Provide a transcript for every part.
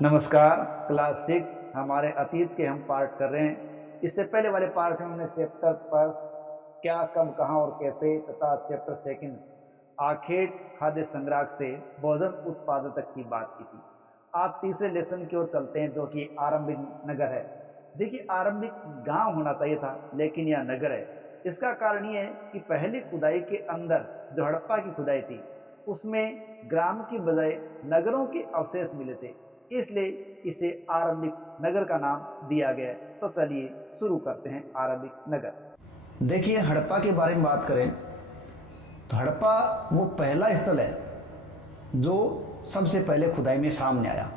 नमस्कार। क्लास 6 हमारे अतीत के हम पार्ट कर रहे हैं। इससे पहले वाले पार्ट में हमने चैप्टर फर्स्ट क्या कब कहाँ और कैसे तथा चैप्टर सेकंड आखेट खाद्य संग्रह से भोजन उत्पादन तक की बात की थी। आप तीसरे लेसन की ओर चलते हैं जो कि आरंभिक नगर है। देखिए, आरंभिक गांव होना चाहिए था लेकिन यह नगर है। इसका कारण ये है कि पहली खुदाई के अंदर जो हड़प्पा की खुदाई थी उसमें ग्राम की बजाय नगरों के अवशेष मिले थे, इसलिए इसे आरंभिक नगर का नाम दिया गया है। तो चलिए शुरू करते हैं आरंभिक नगर। देखिए, हड़प्पा के बारे में बात करें तो हड़प्पा वो पहला स्थल है जो सबसे पहले खुदाई में सामने आया।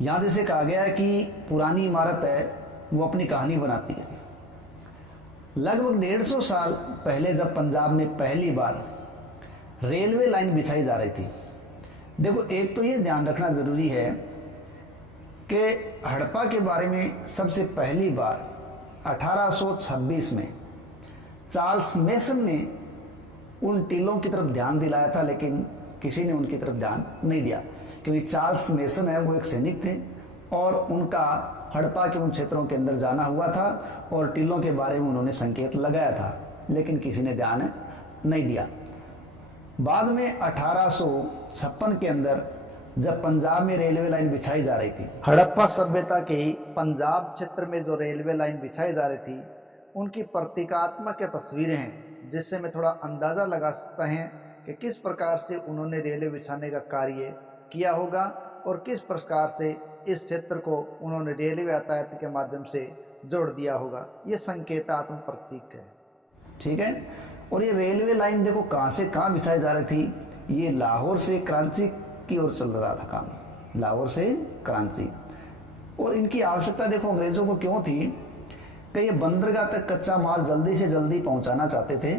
यहाँ जैसे कहा गया है कि पुरानी इमारत है वो अपनी कहानी बनाती है। लगभग 150 साल पहले जब पंजाब में पहली बार रेलवे लाइन बिछाई जा रही थी, देखो एक तो ये ध्यान रखना ज़रूरी है कि हड़प्पा के बारे में सबसे पहली बार 1826 में चार्ल्स मेसन ने उन टीलों की तरफ ध्यान दिलाया था, लेकिन किसी ने उनकी तरफ ध्यान नहीं दिया क्योंकि चार्ल्स मेसन है वो एक सैनिक थे और उनका हड़प्पा के उन क्षेत्रों के अंदर जाना हुआ था और टीलों के बारे में उन्होंने संकेत लगाया था, लेकिन किसी ने ध्यान नहीं दिया। बाद में 1856 के अंदर जब पंजाब में रेलवे लाइन बिछाई जा रही थी, हड़प्पा सभ्यता के पंजाब क्षेत्र में जो रेलवे लाइन बिछाई जा रही थी उनकी प्रतीकात्मक तस्वीरें हैं, जिससे मैं थोड़ा अंदाज़ा लगा सकता है कि किस प्रकार से उन्होंने रेलवे बिछाने का कार्य किया होगा और किस प्रकार से इस क्षेत्र को उन्होंने रेलवे यातायात के माध्यम से जोड़ दिया होगा। ये संकेतात्मक प्रतीक है, ठीक है। और ये रेलवे लाइन देखो कहाँ से कहाँ बिछाई जा रही थी। ये लाहौर से कराची की ओर चल रहा था काम, लाहौर से कराची। और इनकी आवश्यकता देखो अंग्रेज़ों को क्यों थी कि ये बंदरगाह तक कच्चा माल जल्दी से जल्दी पहुंचाना चाहते थे।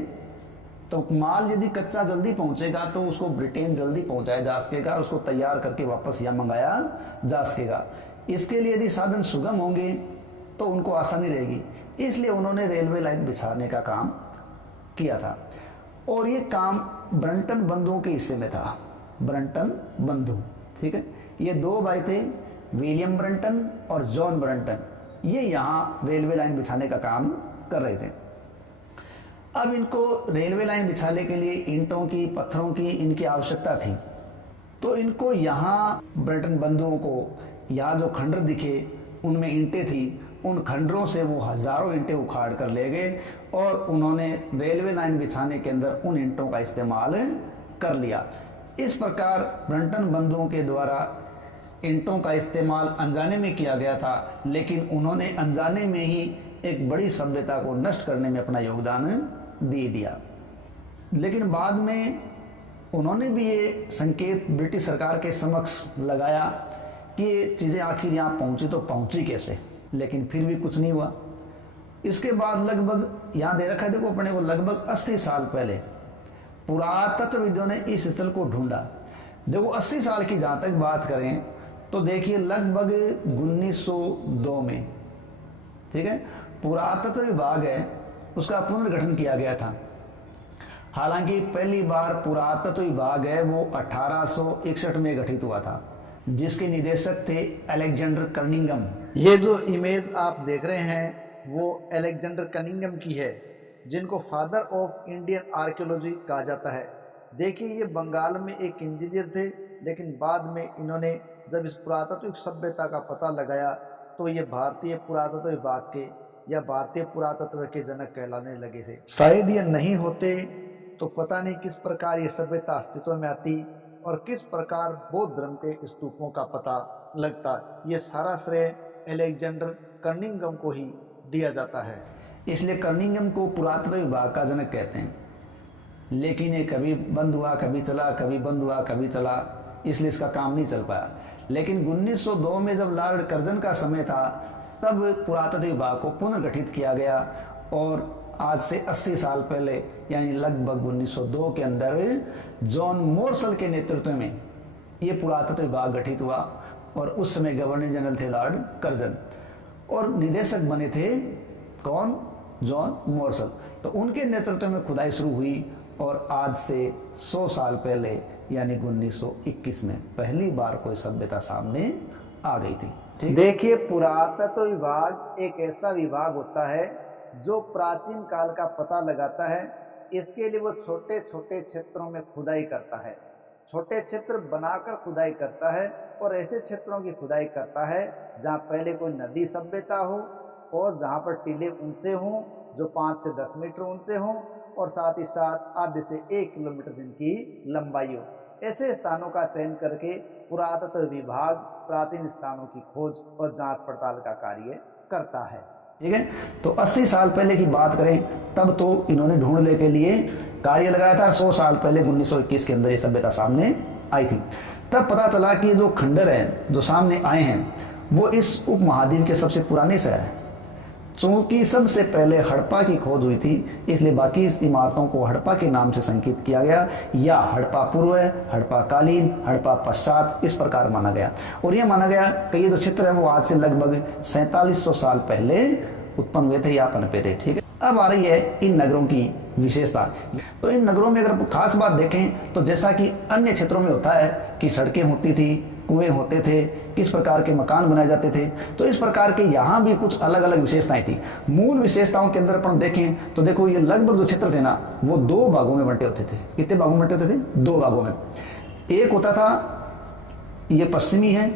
तो माल यदि कच्चा जल्दी पहुंचेगा तो उसको ब्रिटेन जल्दी पहुंचाया जा सकेगा, उसको तैयार करके वापस यहाँ मंगाया जा सकेगा। इसके लिए यदि साधन सुगम होंगे तो उनको आसानी रहेगी, इसलिए उन्होंने रेलवे लाइन बिछाने का काम किया था। और ये काम ब्रंटन बंधुओं के हिस्से में था। ब्रंटन बंधु, ठीक है। ये दो भाई थे, विलियम ब्रंटन और जॉन ब्रंटन। ये यहाँ रेलवे लाइन बिछाने का काम कर रहे थे। अब इनको रेलवे लाइन बिछाने के लिए ईंटों की, पत्थरों की इनकी आवश्यकता थी। तो इनको यहाँ ब्रंटन बंधुओं को यहाँ जो खंडर दिखे उनमें ईंटें थी, उन खंडरों से वो हज़ारों ईंटें उखाड़ कर ले गए और उन्होंने रेलवे लाइन बिछाने के अंदर उन ईंटों का इस्तेमाल कर लिया। इस प्रकार ब्रंटन बंधुओं के द्वारा ईंटों का इस्तेमाल अनजाने में किया गया था, लेकिन उन्होंने अनजाने में ही एक बड़ी सभ्यता को नष्ट करने में अपना योगदान दे दिया। लेकिन बाद में उन्होंने भी ये संकेत ब्रिटिश सरकार के समक्ष लगाया कि ये चीज़ें आखिर यहाँ पहुँची तो पहुँची कैसे, लेकिन फिर भी कुछ नहीं हुआ। इसके बाद लगभग यहाँ दे रखा है देखो अपने को, लगभग 80 साल पहले पुरातत्वविदों ने इस स्थल को ढूंढा। देखो 80 साल की जहाँ तक बात करें तो देखिए लगभग 1902 में, ठीक है, पुरातत्व विभाग है उसका पुनर्गठन किया गया था। हालांकि पहली बार पुरातत्व विभाग है वो 1861 में गठित हुआ था, जिसके निदेशक थे अलेक्जेंडर कनिंघम। ये जो इमेज आप देख रहे हैं वो अलेक्जेंडर कनिंघम की है, जिनको फादर ऑफ इंडियन आर्कियोलॉजी कहा जाता है। देखिए, ये बंगाल में एक इंजीनियर थे, लेकिन बाद में इन्होंने जब इस पुरातत्व सभ्यता का पता लगाया तो ये भारतीय पुरातत्व विभाग के या भारतीय पुरातत्व के जनक कहलाने लगे थे। शायद ये नहीं होते तो पता नहीं किस प्रकार ये सभ्यता अस्तित्व में आती और किस प्रकार बौद्ध धर्म के स्तूपों का पता लगता। ये सारा श्रेय अलेक्जेंडर कनिंघम को ही दिया जाता है, इसलिए कनिंघम को पुरातत्व विभाग का जनक कहते हैं। लेकिन ये कभी बंद हुआ कभी चला, कभी बंद हुआ कभी चला, इसलिए इसका काम नहीं चल पाया। लेकिन 1902 में जब लॉर्ड कर्जन का समय था तब पुरातत्व विभाग को पुनर्गठित किया गया और आज से 80 साल पहले यानी लगभग 1902 के अंदर जॉन मोरसल के नेतृत्व में ये पुरातत्व विभाग गठित हुआ और उस समय गवर्नर जनरल थे लॉर्ड कर्जन और निदेशक बने थे कौन, जॉन मोरसल। तो उनके नेतृत्व में खुदाई शुरू हुई और आज से 100 साल पहले यानी 1921 में पहली बार कोई सभ्यता सामने आ गई थी। ठीक, देखिए पुरातत्व विभाग एक ऐसा विभाग होता है जो प्राचीन काल का पता लगाता है। इसके लिए वो छोटे छोटे क्षेत्रों में खुदाई करता है, छोटे क्षेत्र बनाकर खुदाई करता है और ऐसे क्षेत्रों की खुदाई करता है जहाँ पहले कोई नदी सभ्यता हो और जहाँ पर टीले ऊंचे हों जो 5 से 10 मीटर ऊंचे हों और साथ ही साथ आधे से 1 किलोमीटर जिनकी लंबाई हो। ऐसे स्थानों का चयन करके पुरातत्व विभाग प्राचीन स्थानों की खोज और जांच पड़ताल का कार्य करता है। ठीक है, तो 80 साल पहले की बात करें तब तो इन्होंने ढूंढने के लिए कार्य लगाया था। 100 साल पहले 1921 के अंदर ये सभ्यता सामने आई थी। तब पता चला कि जो खंडर हैं जो सामने आए हैं वो इस उपमहाद्वीप के सबसे पुराने शहर हैं। चूंकि सबसे पहले हड़प्पा की खोज हुई थी इसलिए बाकी इमारतों को हड़प्पा के नाम से संकेत किया गया, या हड़प्पा पूर्व, हड़प्पा कालीन, हड़प्पा पश्चात, इस प्रकार माना गया। और यह माना गया कि ये जो क्षेत्र है वो आज से लगभग 4700 साल पहले उत्पन्न हुए थे या पनपे थे। ठीक है, अब आ रही है इन नगरों की विशेषता। तो इन नगरों में अगर खास बात देखें तो जैसा कि अन्य क्षेत्रों में होता है कि सड़कें होती थी, कुएं होते थे, किस प्रकार के मकान बनाए जाते थे, तो इस प्रकार के यहाँ भी कुछ अलग अलग विशेषताएं थी। मूल विशेषताओं के अंदर अपन देखें तो देखो ये लगभग जो क्षेत्र थे ना वो 2 भागों में बंटे होते थे। कितने भागों में बंटे होते थे? 2 भागों में। एक होता था ये पश्चिमी है,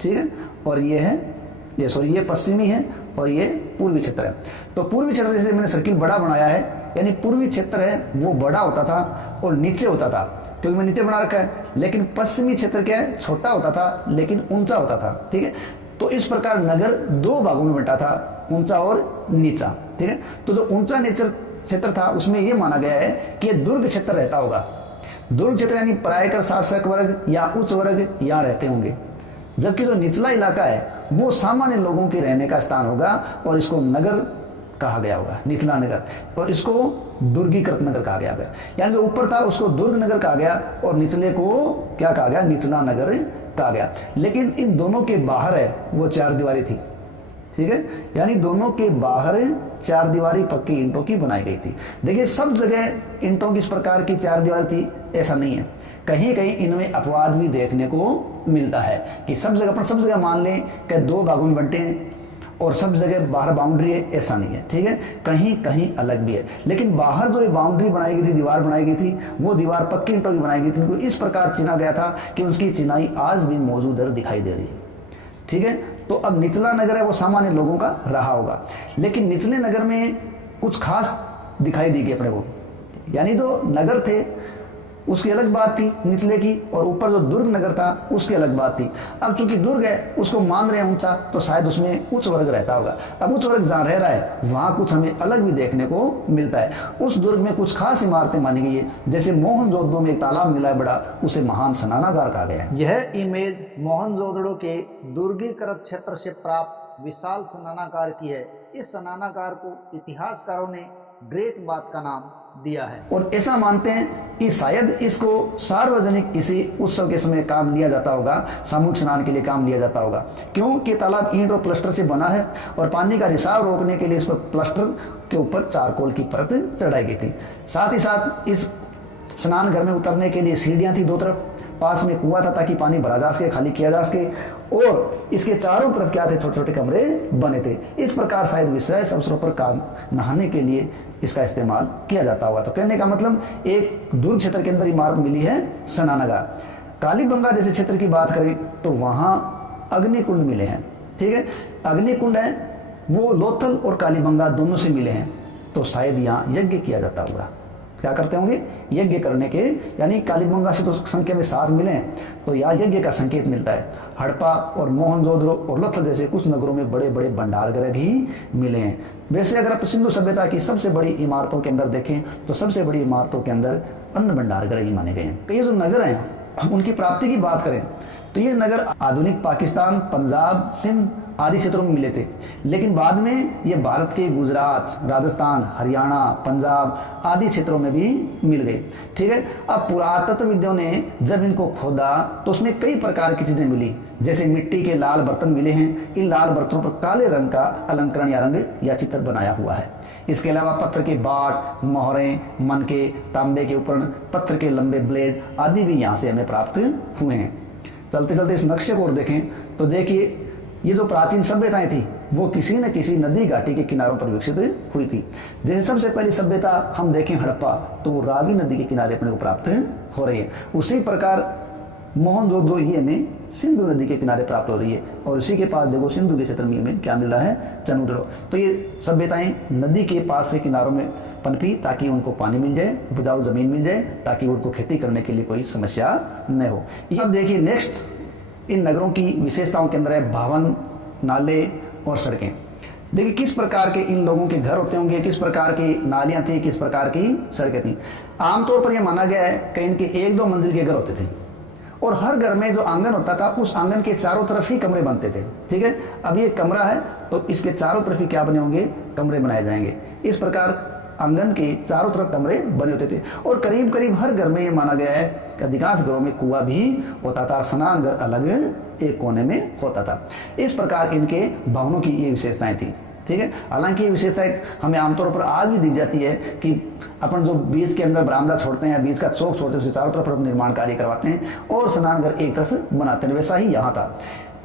ठीक है, और ये है ये पश्चिमी है और ये पूर्वी क्षेत्र है। तो पूर्वी क्षेत्र जैसे मैंने सर्किल बड़ा बनाया है, यानी पूर्वी क्षेत्र है वो बड़ा होता था और नीचे होता था, क्योंकि मैं नीचे बना रखा है। लेकिन पश्चिमी क्षेत्र क्या है, छोटा होता था लेकिन ऊंचा होता था। ठीक है, तो इस प्रकार नगर 2 भागों में बंटा था, ऊंचा और नीचा। ठीक है, तो जो ऊंचा नेचर क्षेत्र था उसमें यह माना गया है कि यह दुर्ग क्षेत्र रहता होगा। दुर्ग क्षेत्र यानी परायकर शासक वर्ग या उच्च वर्ग यहाँ रहते होंगे, जबकि जो निचला इलाका है वो सामान्य लोगों के रहने का स्थान होगा और इसको नगर कहा गया होगा, निचला नगर, और इसको दुर्गीकृत नगर कहा गया होगा। यानी जो ऊपर था उसको दुर्ग नगर कहा गया और निचले को क्या कहा गया, निचला नगर कहा गया। लेकिन इन दोनों के बाहर है वो 4 दीवारी थी। ठीक है, यानी दोनों के बाहर 4 दीवारी पक्की ईंटों की बनाई गई थी। देखिए सब जगह ईंटों की इस प्रकार की 4 दीवारी थी ऐसा नहीं है, कहीं कहीं इनमें अपवाद भी देखने को मिलता है कि सब जगह मान लें कि 2 भागों में बंटे हैं और सब जगह बाहर बाउंड्री है, ऐसा नहीं है। ठीक है, कहीं कहीं अलग भी है। लेकिन बाहर जो बाउंड्री बनाई गई थी, दीवार बनाई गई थी, वो दीवार पक्की ईंटों की बनाई गई थी। इनको इस प्रकार चिना गया था कि उसकी चिनाई आज भी मौजूद दिखाई दे रही है। ठीक है, तो अब निचला नगर है वो सामान्य लोगों का रहा होगा, लेकिन निचले नगर में कुछ खास दिखाई दी गई अपने को। यानी जो नगर थे उसकी अलग बात थी निचले की, और ऊपर जो दुर्ग नगर था उसकी अलग बात थी। अब चूंकि दुर्ग है उसको मान रहे हैं ऊंचा, तो शायद उसमें उच्च वर्ग रहता होगा। अब उच्च वर्ग जहाँ रह रहा है वहाँ कुछ हमें अलग भी देखने को मिलता है। उस दुर्ग में कुछ खास इमारतें मानी गई है, जैसे मोहनजोदड़ो में एक तालाब मिला है बड़ा, उसे महान स्नानागार कहा गया है। यह इमेज मोहनजोदड़ो के दुर्गीकृत क्षेत्र से प्राप्त विशाल स्नानागार की है। इस स्नानागार को इतिहासकारों ने ग्रेट बाथ का नाम दिया है और ऐसा मानते हैं कि शायद इसको सार्वजनिक किसी उत्सव के समय काम लिया जाता होगा, सामूहिक स्नान के लिए काम लिया जाता होगा, क्योंकि तालाब ईंट और प्लास्टर से बना है और पानी का रिसाव रोकने के लिए इस पर प्लास्टर के ऊपर चारकोल की परत चढ़ाई गई थी। साथ ही साथ इस स्नान घर में उतरने के लिए सीढ़ियां थी 2 तरफ, पास में कुआं था ताकि पानी भरा जा सके, खाली किया जा सके, और इसके चारों तरफ क्या थे, छोटे छोटे कमरे बने थे। इस प्रकार शायद विशेष अवसरों पर काम नहाने के लिए इसका इस्तेमाल किया जाता होगा। तो कहने का मतलब एक दुर्ग क्षेत्र के अंदर इमारत मिली है स्नानागार। कालीबंगा जैसे क्षेत्र की बात करें तो वहाँ अग्निकुंड मिले हैं। ठीक है, अग्निकुंड है वो लोथल और कालीबंगा दोनों से मिले हैं, तो शायद यहाँ यज्ञ किया जाता होगा। क्या करते होंगे, यज्ञ करने के, यानी कालीबंगा से तो संख्या में 7 मिले हैं, तो यहाँ यज्ञ का संकेत मिलता है। हड़प्पा और मोहनजोदड़ो और लोथल जैसे कुछ नगरों में बड़े बड़े भंडारगृह भी मिले हैं। वैसे अगर आप सिंधु सभ्यता की सबसे बड़ी इमारतों के अंदर देखें तो सबसे बड़ी इमारतों के अंदर अन्न भंडारगृह ही माने गए हैं। कई जो नगर हैं उनकी प्राप्ति की बात करें तो ये नगर आधुनिक पाकिस्तान, पंजाब, सिंध आदि क्षेत्रों में मिले थे, लेकिन बाद में ये भारत के गुजरात, राजस्थान, हरियाणा, पंजाब आदि क्षेत्रों में भी मिल गए। ठीक है, अब पुरातत्वविदों ने जब इनको खोदा तो उसमें कई प्रकार की चीजें मिली, जैसे मिट्टी के लाल बर्तन मिले हैं। इन लाल बर्तनों पर काले रंग का अलंकरण या रंग या चित्र बनाया हुआ है। इसके अलावा पत्थर के बाट, मोहरें, मनके, तांबे के उपकरण, पत्थर के लंबे ब्लेड आदि भी यहाँ से हमें प्राप्त हुए हैं। चलते चलते इस नक्शे को और देखें तो देखिए ये जो प्राचीन सभ्यताएं थी वो किसी न किसी नदी घाटी के किनारों पर विकसित हुई थी। जैसे सबसे पहली सभ्यता हम देखें हड़प्पा, तो वो रावी नदी के किनारे अपने को प्राप्त हो रही है। उसी प्रकार मोहनजोदड़ो ये हमें सिंधु नदी के किनारे प्राप्त हो रही है, और उसी के पास देखो सिंधु के क्षेत्र में हमें क्या मिल रहा है, चनुद्रो। तो ये सभ्यताएं नदी के पास के किनारों में पनपी ताकि उनको पानी मिल जाए, उपजाऊ जमीन मिल जाए, ताकि उनको खेती करने के लिए कोई समस्या न हो। अब देखिए नेक्स्ट इन नगरों की विशेषताओं के अंदर है भवन, नाले और सड़कें। देखिए किस प्रकार के इन लोगों के घर होते होंगे, किस प्रकार की नालियां थी, किस प्रकार की सड़कें थी। आमतौर पर यह माना गया है कि इनके 1-2 मंजिल के घर होते थे, और हर घर में जो आंगन होता था उस आंगन के चारों तरफ ही कमरे बनते थे। ठीक है, अब ये कमरा है तो इसके चारों तरफ ही क्या बने होंगे, कमरे बनाए जाएंगे। इस प्रकार आंगन के चारों तरफ कमरे बने होते थे, और करीब करीब हर घर में ये माना गया है कि अधिकांश घरों में कुआं भी होता था, स्नान घर अलग एक कोने में होता था। इस प्रकार इनके भवनों की ये विशेषताएं थी। ठीक है, हालांकि ये विशेषताएं हमें आमतौर पर आज भी दिख जाती है कि अपन जो बीच के अंदर बरामदा छोड़ते हैं, बीच का चौक छोड़ते हैं, उसके चारों तरफ निर्माण कार्य करवाते हैं और स्नान घर एक तरफ बनाते हैं। वैसा ही यहाँ था।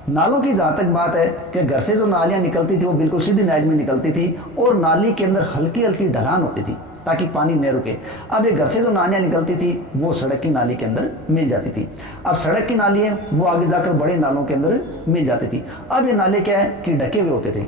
नालों की जहाँ तक बात है कि घर से जो नालियाँ निकलती थी वो बिल्कुल सीधी नाली में निकलती थी, और नाली के अंदर हल्की हल्की ढलान होती थी ताकि पानी न रुके। अब ये घर से जो नालियाँ निकलती थी वो सड़क की नाली के अंदर मिल जाती थी। अब सड़क की नाली है वो आगे जाकर बड़े नालों के अंदर मिल जाती थी। अब ये नाले क्या है कि ढके हुए होते थे,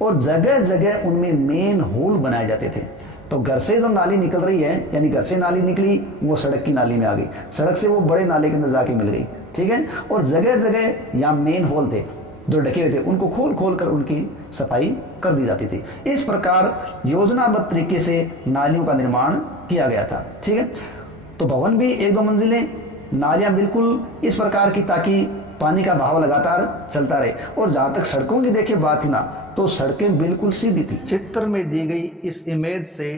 और जगह जगह उनमें मेन होल बनाए जाते थे। तो घर से जो नाली निकल रही है, यानी घर से नाली निकली वो सड़क की नाली में आ गई, सड़क से वो बड़े नाले के अंदर जाके मिल गई। ठीक है, और जगह जगह यहाँ मेन होल थे जो ढके हुए थे, उनको खोल खोल कर उनकी सफाई कर दी जाती थी। इस प्रकार योजनाबद्ध तरीके से नालियों का निर्माण किया गया था। ठीक है, तो भवन भी 1-2 मंजिलें, नालियाँ बिल्कुल इस प्रकार की ताकि पानी का बहाव लगातार चलता रहे। और जहाँ तक सड़कों की देखिए बात थी ना, तो सड़कें बिल्कुल सीधी थी। चित्र में दी गई इस इमेज से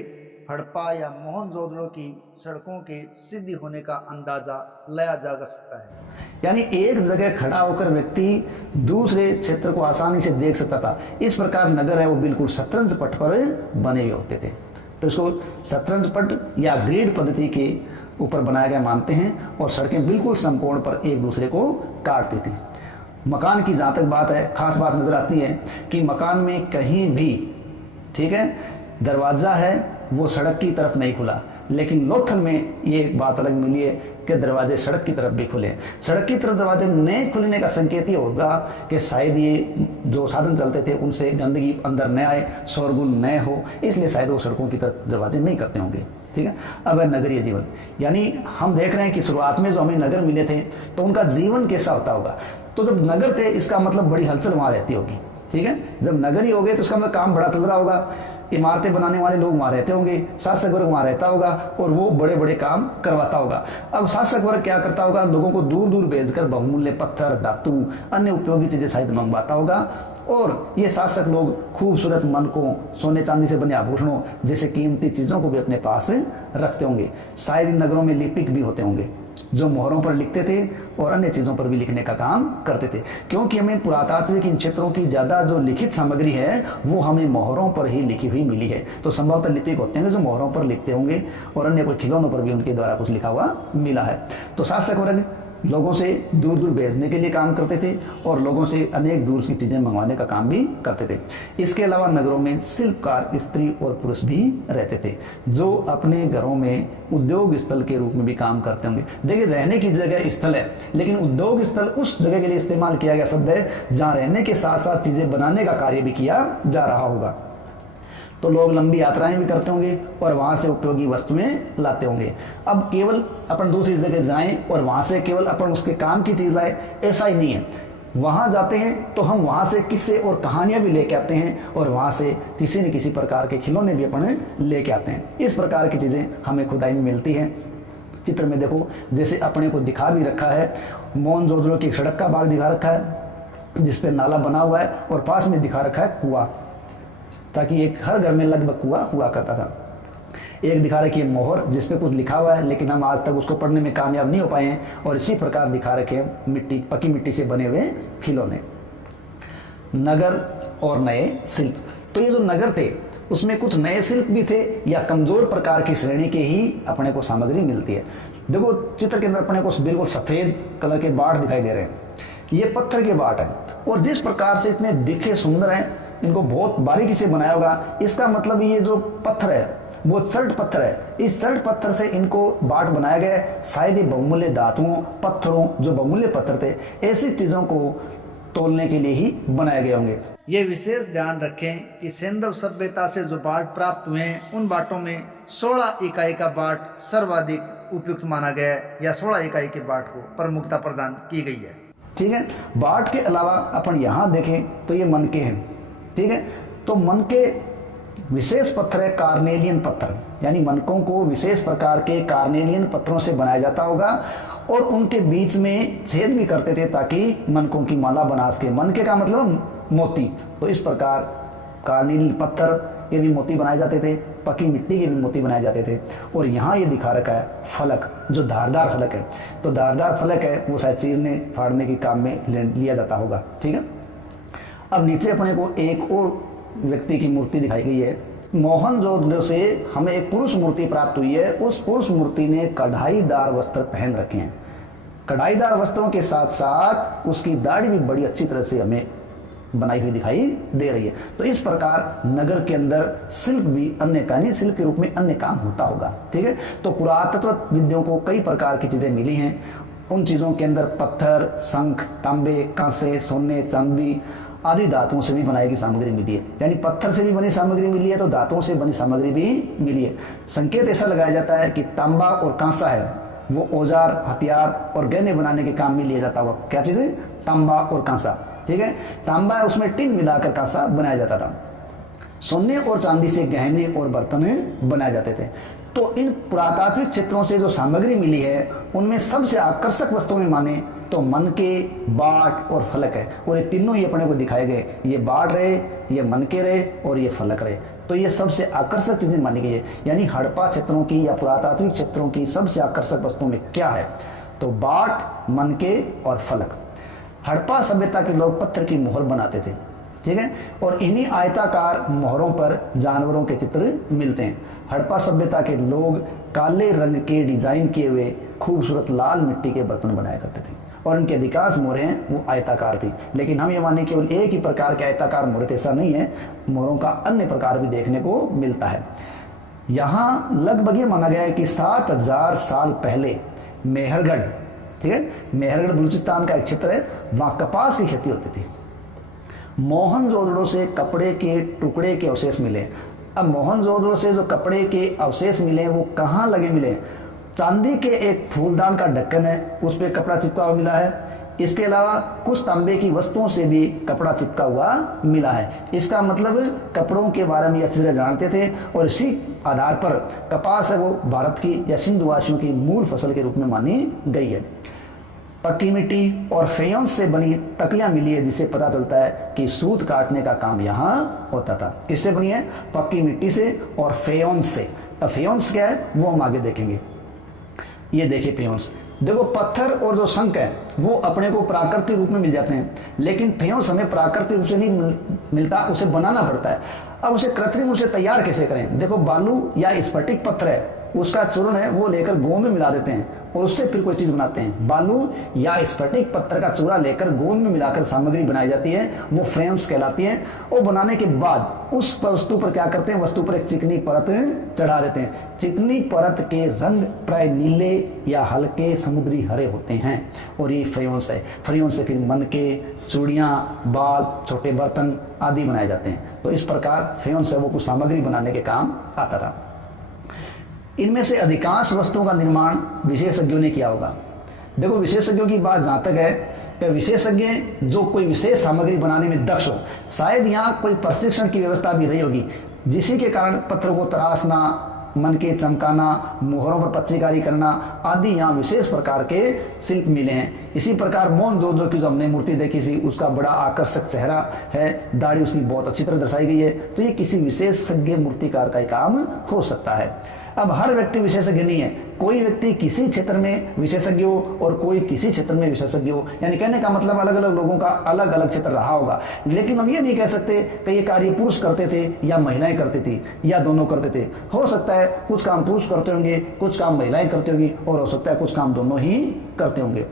हड़प्पा या मोहनजोदड़ो की सड़कों के सीधी होने का अंदाजा लगाया जा सकता है। यानी एक जगह खड़ा होकर व्यक्ति दूसरे क्षेत्र को आसानी से देख सकता था। इस प्रकार नगर है वो बिल्कुल शतरंज पट पर बने हुए होते थे। तो इसको शतरंज पट या ग्रिड पद्धति के ऊपर बनाया गया मानते हैं, और सड़कें बिल्कुल समकोण पर एक दूसरे को काटती थी। मकान की जहाँ तक बात है, खास बात नजर आती है कि मकान में कहीं भी, ठीक है, दरवाज़ा है वो सड़क की तरफ नहीं खुला, लेकिन लोथल में ये बात अलग मिली है कि दरवाजे सड़क की तरफ भी खुले। सड़क की तरफ दरवाजे नहीं खुलने का संकेत ये होगा कि शायद ये जो साधन चलते थे उनसे गंदगी अंदर न आए, शोरगुल न हो, इसलिए शायद वो सड़कों की तरफ दरवाजे नहीं करते होंगे। ठीक है, अब है नगरीय जीवन। यानी हम देख रहे हैं कि शुरुआत में जो हमें नगर मिले थे तो उनका जीवन कैसा होता होगा। तो जब नगर थे इसका मतलब बड़ी हलचल वहाँ रहती होगी। ठीक है, जब नगर ही हो गए तो उसका मतलब काम बड़ा चल रहा होगा, इमारतें बनाने वाले लोग वहाँ रहते होंगे, शासक वर्ग वहाँ रहता होगा और वो बड़े बड़े काम करवाता होगा। अब शासक वर्ग क्या करता होगा, लोगों को दूर दूर भेजकर बहुमूल्य पत्थर, धातु, अन्य उपयोगी चीजें शायद मंगवाता होगा, और ये शासक लोग खूबसूरत मनकों, सोने चांदी से बने आभूषणों जैसे कीमती चीजों को भी अपने पास रखते होंगे। शायद इन नगरों में लिपिक भी होते होंगे जो मोहरों पर लिखते थे और अन्य चीज़ों पर भी लिखने का काम करते थे, क्योंकि हमें पुरातात्विक इन क्षेत्रों की ज़्यादा जो लिखित सामग्री है वो हमें मोहरों पर ही लिखी हुई मिली है। तो संभवतः लिपिक होते हैं जो मोहरों पर लिखते होंगे, और अन्य कोई खिलौनों पर भी उनके द्वारा कुछ लिखा हुआ मिला है। तो शासक वर्ग लोगों से दूर दूर भेजने के लिए काम करते थे और लोगों से अनेक दूर की चीज़ें मंगवाने का काम भी करते थे। इसके अलावा नगरों में शिल्पकार स्त्री और पुरुष भी रहते थे जो अपने घरों में उद्योग स्थल के रूप में भी काम करते होंगे। देखिए, रहने की जगह स्थल है, लेकिन उद्योग स्थल उस जगह के लिए इस्तेमाल किया गया शब्द है जहाँ रहने के साथ साथ चीज़ें बनाने का कार्य भी किया जा रहा होगा। तो लोग लंबी यात्राएं भी करते होंगे और वहाँ से उपयोगी वस्तुएं लाते होंगे। अब केवल अपन दूसरी जगह जाएं और वहाँ से केवल अपन उसके काम की चीज़ लाए, ऐसा ही नहीं है। वहाँ जाते हैं तो हम वहाँ से किस्से और कहानियाँ भी लेके आते हैं, और वहाँ से किसी न किसी प्रकार के खिलौने भी अपन लेके आते हैं। इस प्रकार की चीज़ें हमें खुदाई में मिलती हैं। चित्र में देखो, जैसे अपने को दिखा भी रखा है, मोहनजोदड़ो की सड़क का भाग दिखा रखा है जिसपे नाला बना हुआ है, और पास में दिखा रखा है कुआं, ताकि एक हर घर में लगभग कुआं हुआ करता था। एक दिखा रखी है मोहर जिस पे कुछ लिखा हुआ है, लेकिन हम आज तक उसको पढ़ने में कामयाब नहीं हो पाए हैं, और इसी प्रकार दिखा रखे हैं मिट्टी, पक्की मिट्टी से बने हुए खिलौने। नगर और नए शिल्प। तो ये जो नगर थे उसमें कुछ नए शिल्प भी थे या कमजोर प्रकार की श्रेणी के ही अपने को सामग्री मिलती है। देखो चित्र के अंदर अपने को बिल्कुल सफेद कलर के बाट दिखाई दे रहे हैं, ये पत्थर के बाट हैं और जिस प्रकार से इतने दिखे सुंदर हैं, इनको बहुत बारीकी से बनाया होगा। इसका मतलब ये जो पत्थर है वो चर्ट पत्थर है, इस चर्ट पत्थर से इनको बाट बनाया गया है। शायद ये बहुमूल्य धातुओं पत्थरों जो बहुमूल्य पत्थर थे ऐसी चीजों को तोलने के लिए ही बनाए गए होंगे। ये विशेष ध्यान रखें कि सिंधु सभ्यता से जो बाट प्राप्त हुए हैं उन बाटों में 16 इकाई का बाट सर्वाधिक उपयुक्त माना गया है या 16 इकाई के बाट को प्रमुखता प्रदान की गई है। ठीक है, बाट के अलावा अपन यहाँ देखें तो ये मनके हैं। ठीक है, तो मनके विशेष पत्थर है कार्नेलियन पत्थर, यानी मनकों को विशेष प्रकार के कार्नेलियन पत्थरों से बनाया जाता होगा और उनके बीच में छेद भी करते थे ताकि मनकों की माला बना सके। मनके का मतलब मोती, तो इस प्रकार कार्नेलियन पत्थर के भी मोती बनाए जाते थे, पकी मिट्टी के भी मोती बनाए जाते थे। और यहाँ ये दिखा रखा है फलक, जो धारदार फलक है, तो धारदार फलक है वो शायद चीरने फाड़ने के काम में लिया जाता होगा। ठीक है, अब नीचे अपने को एक और व्यक्ति की मूर्ति दिखाई गई है। मोहनजोदड़ो से हमें एक पुरुष मूर्ति प्राप्त हुई है। उस पुरुष मूर्ति ने कढ़ाईदार वस्त्र पहन रखे हैं। कढ़ाईदार वस्त्रों के साथ साथ उसकी दाढ़ी भी बड़ी अच्छी तरह से हमें बनाई हुई दिखाई दे रही है। तो इस प्रकार नगर के अंदर शिल्प भी अन्य कानी शिल्प के रूप में अन्य काम होता होगा। ठीक है, तो पुरातत्व विद्यों को कई प्रकार की चीजें मिली हैं। उन चीजों के अंदर पत्थर, शंख, तांबे, कांसे, सोने, चांदी आदि धातुओं से भी बनाई गई सामग्री मिली है। यानी पत्थर से भी बनी सामग्री मिली है तो धातुओं से बनी सामग्री भी मिली है। संकेत ऐसा लगाया जाता है कि तांबा और कांसा है वो औजार, हथियार और गहने बनाने के काम में लिया जाता हुआ। क्या चीज है? तांबा और कांसा। ठीक है, तांबा है उसमें टिन मिलाकर कांसा बनाया जाता था। सोने और चांदी से गहने और बर्तन बनाए जाते थे। तो इन पुरातात्विक क्षेत्रों से जो सामग्री मिली है उनमें सबसे आकर्षक वस्तुओं में माने तो मनके, बाट और फलक है। और ये तीनों ही अपने को दिखाए गए, ये बाट रहे, ये मनके रहे और ये फलक रहे। तो ये सबसे आकर्षक चीजें मानी गई है। यानी हड़प्पा क्षेत्रों की या पुरातात्विक क्षेत्रों की सबसे आकर्षक वस्तुओं में क्या है? तो बाट, मनके और फलक। हड़प्पा सभ्यता के लोग पत्थर की मोहर बनाते थे। ठीक है, और इन्हीं आयताकार मोहरों पर जानवरों के चित्र मिलते हैं। हड़प्पा सभ्यता के लोग काले रंग के डिजाइन किए हुए खूबसूरत लाल मिट्टी के बर्तन बनाया करते थे और उनके अधिकांश मोहरें वो आयताकार थी। लेकिन हम ये माने केवल एक ही प्रकार के आयताकार मोहरे थे, ऐसा नहीं है, मोहरों का अन्य प्रकार भी देखने को मिलता है। यहाँ लगभग ये माना गया है कि 7000 साल पहले मेहरगढ़, ठीक है, मेहरगढ़ बलूचिस्तान का एक क्षेत्र है, वहाँ कपास की खेती होती थी। मोहनजोदड़ो से कपड़े के टुकड़े के अवशेष मिले। अब मोहनजोदड़ो से जो कपड़े के अवशेष मिले वो कहाँ लगे मिले? चांदी के एक फूलदान का ढक्कन है, उस पर कपड़ा चिपका हुआ मिला है। इसके अलावा कुछ तांबे की वस्तुओं से भी कपड़ा चिपका हुआ मिला है। इसका मतलब कपड़ों के बारे में यह जानते थे और इसी आधार पर कपास है वो भारत की या सिंधुवासियों की मूल फसल के रूप में मानी गई है। पक्की मिट्टी और फेयोंस से बनी तकलियां मिली है, जिससे पता चलता है कि सूत काटने का काम यहाँ होता था। किससे बनी है? पक्की मिट्टी से और फेयोंस से। अब फेयोंस क्या है वो हम आगे देखेंगे। ये देखिए फेयोंस, देखो पत्थर और जो शंख है वो अपने को प्राकृतिक रूप में मिल जाते हैं, लेकिन फेयोंस हमें प्राकृतिक रूप से नहीं मिलता, उसे बनाना पड़ता है। अब उसे कृत्रिम रूप से तैयार कैसे करें? देखो बालू या स्फटिक पत्थर है, उसका चूर्ण है वो लेकर गोंद में मिला देते हैं और उससे फिर कोई चीज बनाते हैं। बालू या स्फटिक पत्थर का चूरा लेकर गोंद में मिलाकर सामग्री बनाई जाती है, वो फ्रेम्स कहलाती हैं। और बनाने के बाद उस वस्तु पर क्या करते हैं? वस्तु पर एक चिकनी परत चढ़ा देते हैं। चिकनी परत के रंग प्राय नीले या हल्के समुद्री हरे होते हैं और ये फ्रेयोंस है। फ्रेयोंस से फिर मनके, चूड़ियाँ, बाल, छोटे बर्तन आदि बनाए जाते हैं। तो इस प्रकार फ्रेयोंस है वो कुछ सामग्री बनाने के काम आता था। इनमें से अधिकांश वस्तुओं का निर्माण विशेषज्ञों ने किया होगा। देखो विशेषज्ञों की बात जहाँ तक है कि विशेषज्ञ जो कोई विशेष सामग्री बनाने में दक्ष हो, शायद यहाँ कोई प्रशिक्षण की व्यवस्था भी रही होगी, जिसी के कारण पत्थर को तराशना, मन के चमकाना, मोहरों पर पत्रिकारी करना आदि यहाँ विशेष प्रकार के शिल्प मिले हैं। इसी प्रकार मोहनजोदड़ो की जो हमने मूर्ति देखी थी उसका बड़ा आकर्षक चेहरा है, दाढ़ी उसकी बहुत अच्छी तरह दर्शाई गई है। तो ये किसी विशेषज्ञ मूर्तिकार का ही काम हो सकता है। अब हर व्यक्ति विशेषज्ञ नहीं है, कोई व्यक्ति किसी क्षेत्र में विशेषज्ञ हो और कोई किसी क्षेत्र में विशेषज्ञ हो, यानी कहने का मतलब अलग अलग लोगों का अलग अलग क्षेत्र रहा होगा। लेकिन हम ये नहीं कह सकते कि ये कार्य पुरुष करते थे या महिलाएं करती थी या दोनों करते थे। हो सकता है कुछ काम पुरुष करते होंगे, कुछ काम महिलाएं करती होंगी, और हो सकता है कुछ काम दोनों ही करते होंगे।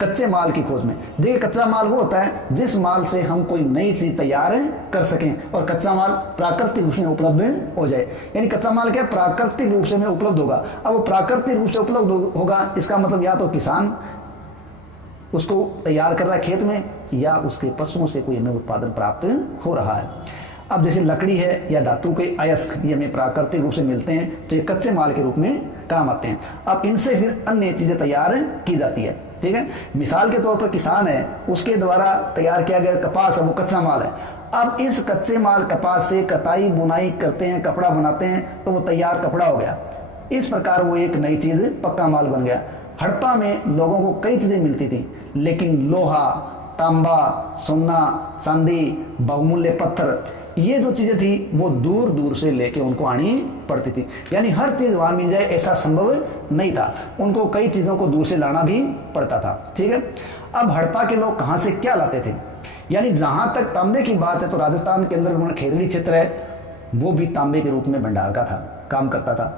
कच्चे माल की खोज में देखिए, कच्चा माल वो होता है जिस माल से हम कोई नई चीज तैयार कर सकें, और कच्चा माल प्राकृतिक रूप में उपलब्ध हो जाए। यानी कच्चा माल क्या प्राकृतिक रूप से में उपलब्ध होगा। अब वो प्राकृतिक रूप से उपलब्ध होगा, इसका मतलब या तो किसान उसको तैयार कर रहा है खेत में, या उसके पशुओं से कोई हमें उत्पादन प्राप्त हो रहा है। अब जैसे लकड़ी है या धातु के अयस्क, ये हमें प्राकृतिक रूप से मिलते हैं, तो ये कच्चे माल के रूप में काम आते हैं। अब इनसे फिर अन्य चीजें तैयार की जाती है। ठीक है, मिसाल के तौर पर किसान है, उसके द्वारा तैयार किया गया कपास है, वो कच्चा माल है। अब इस कच्चे माल कपास से कताई बुनाई करते हैं, कपड़ा बनाते हैं, तो वो तैयार कपड़ा हो गया। इस प्रकार वो एक नई चीज पक्का माल बन गया। हड़प्पा में लोगों को कई चीजें मिलती थी, लेकिन लोहा, तांबा, सोना, चांदी, बहुमूल्य पत्थर, ये जो चीजें थी वो दूर दूर से लेके उनको आनी पड़ती थी। यानी हर चीज वहां मिल जाए ऐसा संभव नहीं था, उनको कई चीजों को दूर से लाना भी पड़ता था। ठीक है, अब हड़प्पा के लोग कहां से क्या लाते थे, यानी जहां तक तांबे की बात है तो राजस्थान के अंदर खेतड़ी क्षेत्र है, वो भी तांबे के रूप में भंडार का था, काम करता था।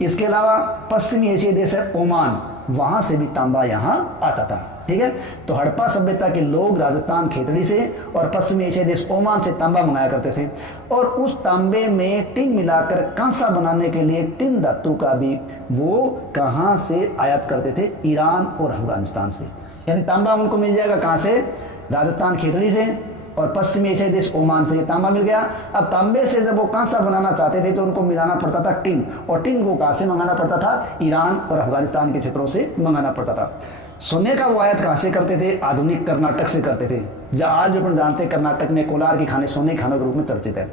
इसके अलावा पश्चिमी एशियाई देश है ओमान, वहां से भी तांबा यहां आता था। ठीक है, तो हड़प्पा सभ्यता के लोग राजस्थान खेतड़ी से और पश्चिमी एशियाई देश ओमान से तांबा मंगाया करते थे, और उस तांबे में टिन मिलाकर कांसा बनाने के लिए टिन धातु का भी वो कहां से आयात करते थे, ईरान और अफगानिस्तान से। यानी तांबा उनको मिल जाएगा कहां से, राजस्थान खेतड़ी से, और पश्चिमी एशियाई देश ओमान से ये तांबा मिल गया। अब तांबे से जब वो कांसा बनाना चाहते थे तो उनको मिलाना पड़ता था टिन, और टिन को कहां से मंगाना पड़ता था, ईरान और अफगानिस्तान के क्षेत्रों से मंगाना पड़ता था। सोने का वो आयात कहां से करते थे, आधुनिक कर्नाटक से करते थे। जहां आज अपन जानते हैं कर्नाटक में कोलार के खाने सोने खानों के रूप में चर्चित है।